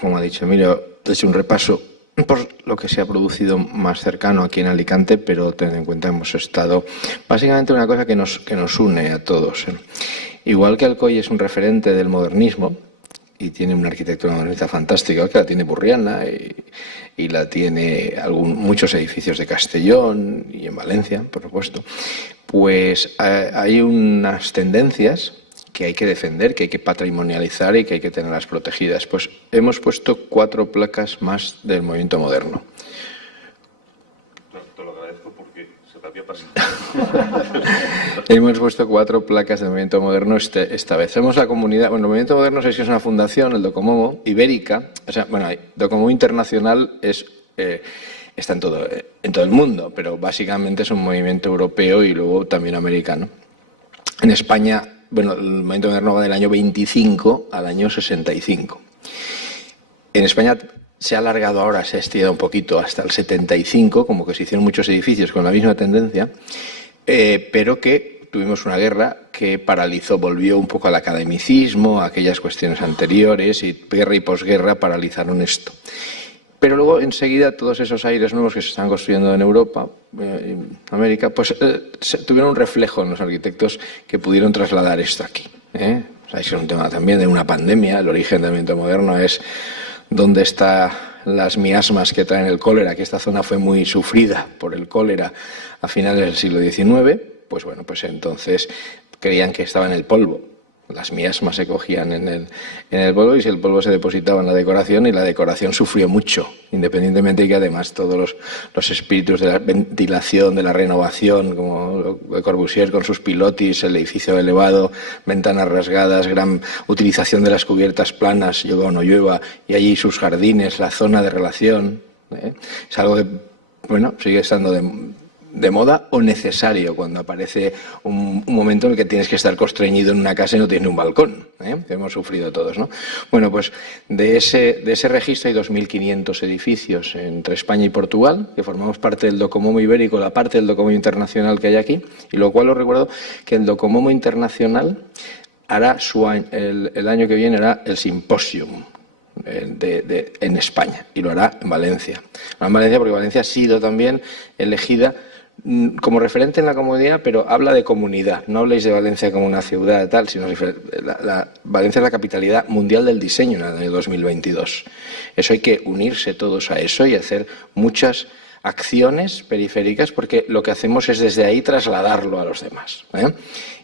Como ha dicho Emilio, he hecho un repaso por lo que se ha producido más cercano aquí en Alicante, pero teniendo en cuenta hemos estado básicamente una cosa que nos une a todos. Igual que Alcoy es un referente del modernismo y tiene una arquitectura modernista fantástica, que la tiene Burriana y la tiene muchos edificios de Castellón y en Valencia, por supuesto, pues hay unas tendencias que hay que defender, que hay que patrimonializar y que hay que tenerlas protegidas. Pues hemos puesto 4 placas más del movimiento moderno. Te lo agradezco porque se te había pasado. Hemos puesto 4 placas del movimiento moderno esta vez. Somos la comunidad, bueno, el movimiento moderno es una fundación, el Docomomo, ibérica, o sea, bueno, Docomomo Internacional está en todo el mundo, pero básicamente es un movimiento europeo y luego también americano. En España, bueno, el movimiento moderno va del año 25 al año 65. En España se ha alargado ahora, se ha estirado un poquito hasta el 75, como que se hicieron muchos edificios con la misma tendencia, pero que tuvimos una guerra que paralizó, volvió un poco al academicismo, a aquellas cuestiones anteriores, y guerra y posguerra paralizaron esto. Pero luego, enseguida, todos esos aires nuevos que se están construyendo en Europa, en América, pues tuvieron un reflejo en los arquitectos que pudieron trasladar esto aquí. O sea, es un tema también de una pandemia. El origen del movimiento moderno es dónde están las miasmas que traen el cólera, que esta zona fue muy sufrida por el cólera a finales del siglo XIX. Pues bueno, pues entonces creían que estaba en el polvo. Las miasmas se cogían en el polvo y si el polvo se depositaba en la decoración, y la decoración sufrió mucho, independientemente de que además todos los espíritus de la ventilación, de la renovación, como Le Corbusier con sus pilotis, el edificio elevado, ventanas rasgadas, gran utilización de las cubiertas planas, llueva o no llueva, y allí sus jardines, la zona de relación, es algo que, bueno, sigue estando de moda o necesario cuando aparece un momento en el que tienes que estar constreñido en una casa y no tienes un balcón, que hemos sufrido todos, ¿no? Bueno, pues de ese registro hay 2.500 edificios entre España y Portugal, que formamos parte del Docomomo Ibérico, la parte del Docomomo Internacional que hay aquí, y lo cual os recuerdo que el Docomomo Internacional hará el año que viene hará el simposium en España, y lo hará en Valencia. En Valencia, porque Valencia ha sido también elegida como referente en la comunidad, pero habla de comunidad. No habléis de Valencia como una ciudad tal, sino Valencia es la capitalidad mundial del diseño en el año 2022. Eso hay que unirse todos a eso y hacer muchas acciones periféricas, porque lo que hacemos es desde ahí trasladarlo a los demás, ¿eh?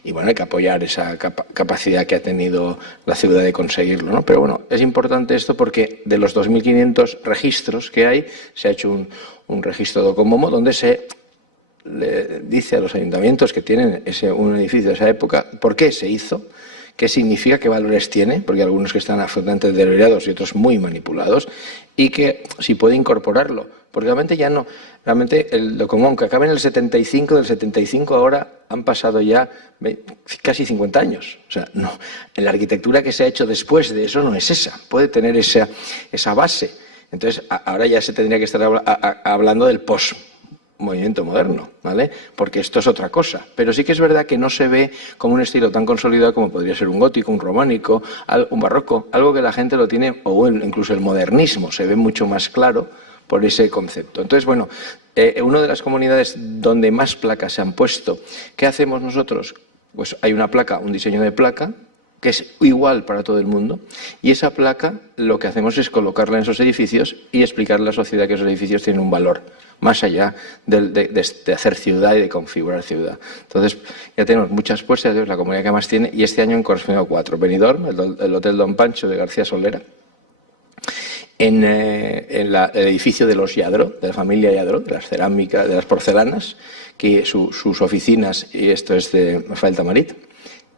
Y bueno, hay que apoyar esa capacidad que ha tenido la ciudad de conseguirlo, ¿no? Pero bueno, es importante esto porque de los 2.500 registros que hay, se ha hecho un registro Docomomo donde se le dice a los ayuntamientos que tienen un edificio de esa época por qué se hizo, qué significa, qué valores tiene, porque hay algunos que están absolutamente deteriorados y otros muy manipulados, y que si puede incorporarlo, porque realmente ya no, realmente el Docomomo, que acaba en el 75, del 75 ahora han pasado ya casi 50 años. O sea, no, en la arquitectura que se ha hecho después de eso no es esa, puede tener esa base. Entonces, ahora ya se tendría que estar hablando del post-movimiento moderno, ¿vale? Porque esto es otra cosa. Pero sí que es verdad que no se ve como un estilo tan consolidado como podría ser un gótico, un románico, un barroco, algo que la gente lo tiene, o incluso el modernismo, se ve mucho más claro por ese concepto. Entonces, bueno, una de las comunidades donde más placas se han puesto, ¿qué hacemos nosotros? Pues hay una placa, un diseño de placa, que es igual para todo el mundo, y esa placa lo que hacemos es colocarla en esos edificios y explicarle a la sociedad que esos edificios tienen un valor, más allá de hacer ciudad y de configurar ciudad. Entonces, ya tenemos muchas puestas, la comunidad que más tiene, y este año han correspondido 4. Benidorm, el Hotel Don Pancho de García Solera, en el edificio de los Lladró, de la familia Lladró, de las cerámicas, de las porcelanas, que sus oficinas, y esto es de Rafael Tamarit,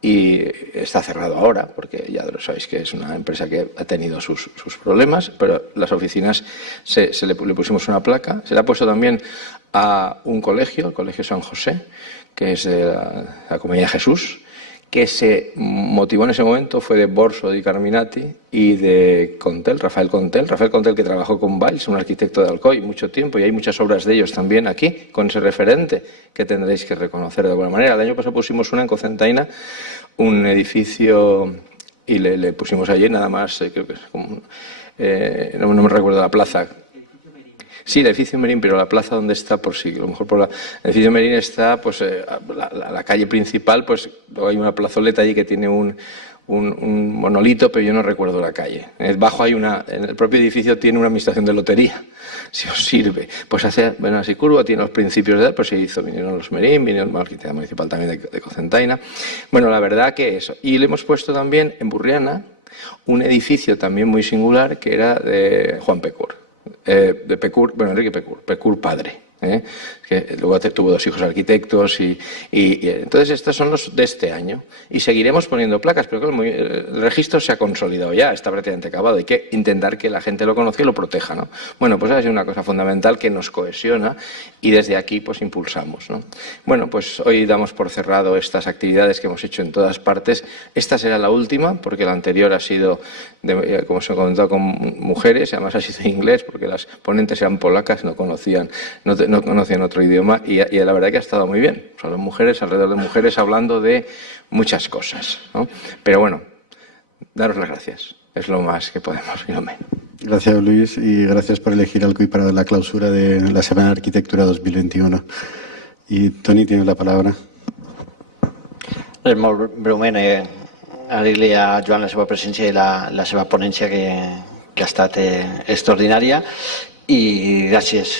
y está cerrado ahora, porque ya sabéis que es una empresa que ha tenido sus problemas, pero las oficinas le pusimos una placa. Se le ha puesto también a un colegio, el Colegio San José, que es de la Comunidad de Jesús, que se motivó en ese momento fue de Borso di Carminati y de Contel, Rafael Contel, que trabajó con Valls, un arquitecto de Alcoy, mucho tiempo, y hay muchas obras de ellos también aquí, con ese referente que tendréis que reconocer de alguna manera. El año pasado pusimos una en Cocentaina, un edificio, y le pusimos allí nada más, creo que es como, no me recuerdo la plaza. Sí, el edificio Merín, pero la plaza donde está, por sí, a lo mejor el edificio Merín está, pues la calle principal, pues luego hay una plazoleta allí que tiene un monolito, pero yo no recuerdo la calle. Bajo en el propio edificio tiene una administración de lotería, si os sirve. Pues bueno, así curva, tiene los principios de edad, pues se hizo, vinieron los Merín, vino el arquitecto municipal también de Cocentaina. Bueno, la verdad que eso. Y le hemos puesto también en Burriana un edificio también muy singular que era de Juan Pecur. De Pecur, bueno, Enrique Pecur padre, que luego tuvo 2 hijos arquitectos y entonces estos son los de este año y seguiremos poniendo placas, pero claro, el registro se ha consolidado ya, está prácticamente acabado, hay que intentar que la gente lo conozca y lo proteja, ¿no? Bueno, pues es una cosa fundamental que nos cohesiona y desde aquí pues impulsamos, ¿no? Bueno, pues hoy damos por cerrado estas actividades que hemos hecho en todas partes. Esta será la última porque la anterior ha sido, como se ha comentado, con mujeres, además ha sido en inglés porque las ponentes eran polacas, no conocían otro idioma y la verdad que ha estado muy bien. Son las mujeres, alrededor de mujeres, hablando de muchas cosas, ¿no? Pero bueno, daros las gracias. Es lo más que podemos, Filomena. Gracias, Luis, y gracias por elegir Alcoy para la clausura de la Semana de Arquitectura 2021. Y Toni, tienes la palabra. Molt breument, agrair-li a Joan la seva presència i la seva ponència que ha estat extraordinària, i gràcies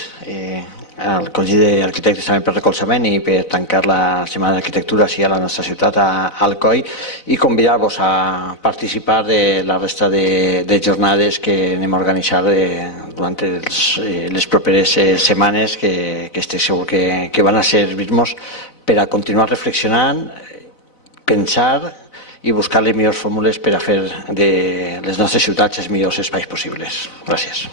al Col·legi d'Arquitectes també per recolzament i per tancar la Setmana d'Arquitectura així a la nostra ciutat, a Alcoi, i convidar-vos a participar de la resta de jornades que anem a organitzar durant les properes setmanes, que estic segur que van a servir-nos per a continuar reflexionant, pensar i buscar les millors fórmules per a fer de les nostres ciutats els millors espais possibles. Gràcies.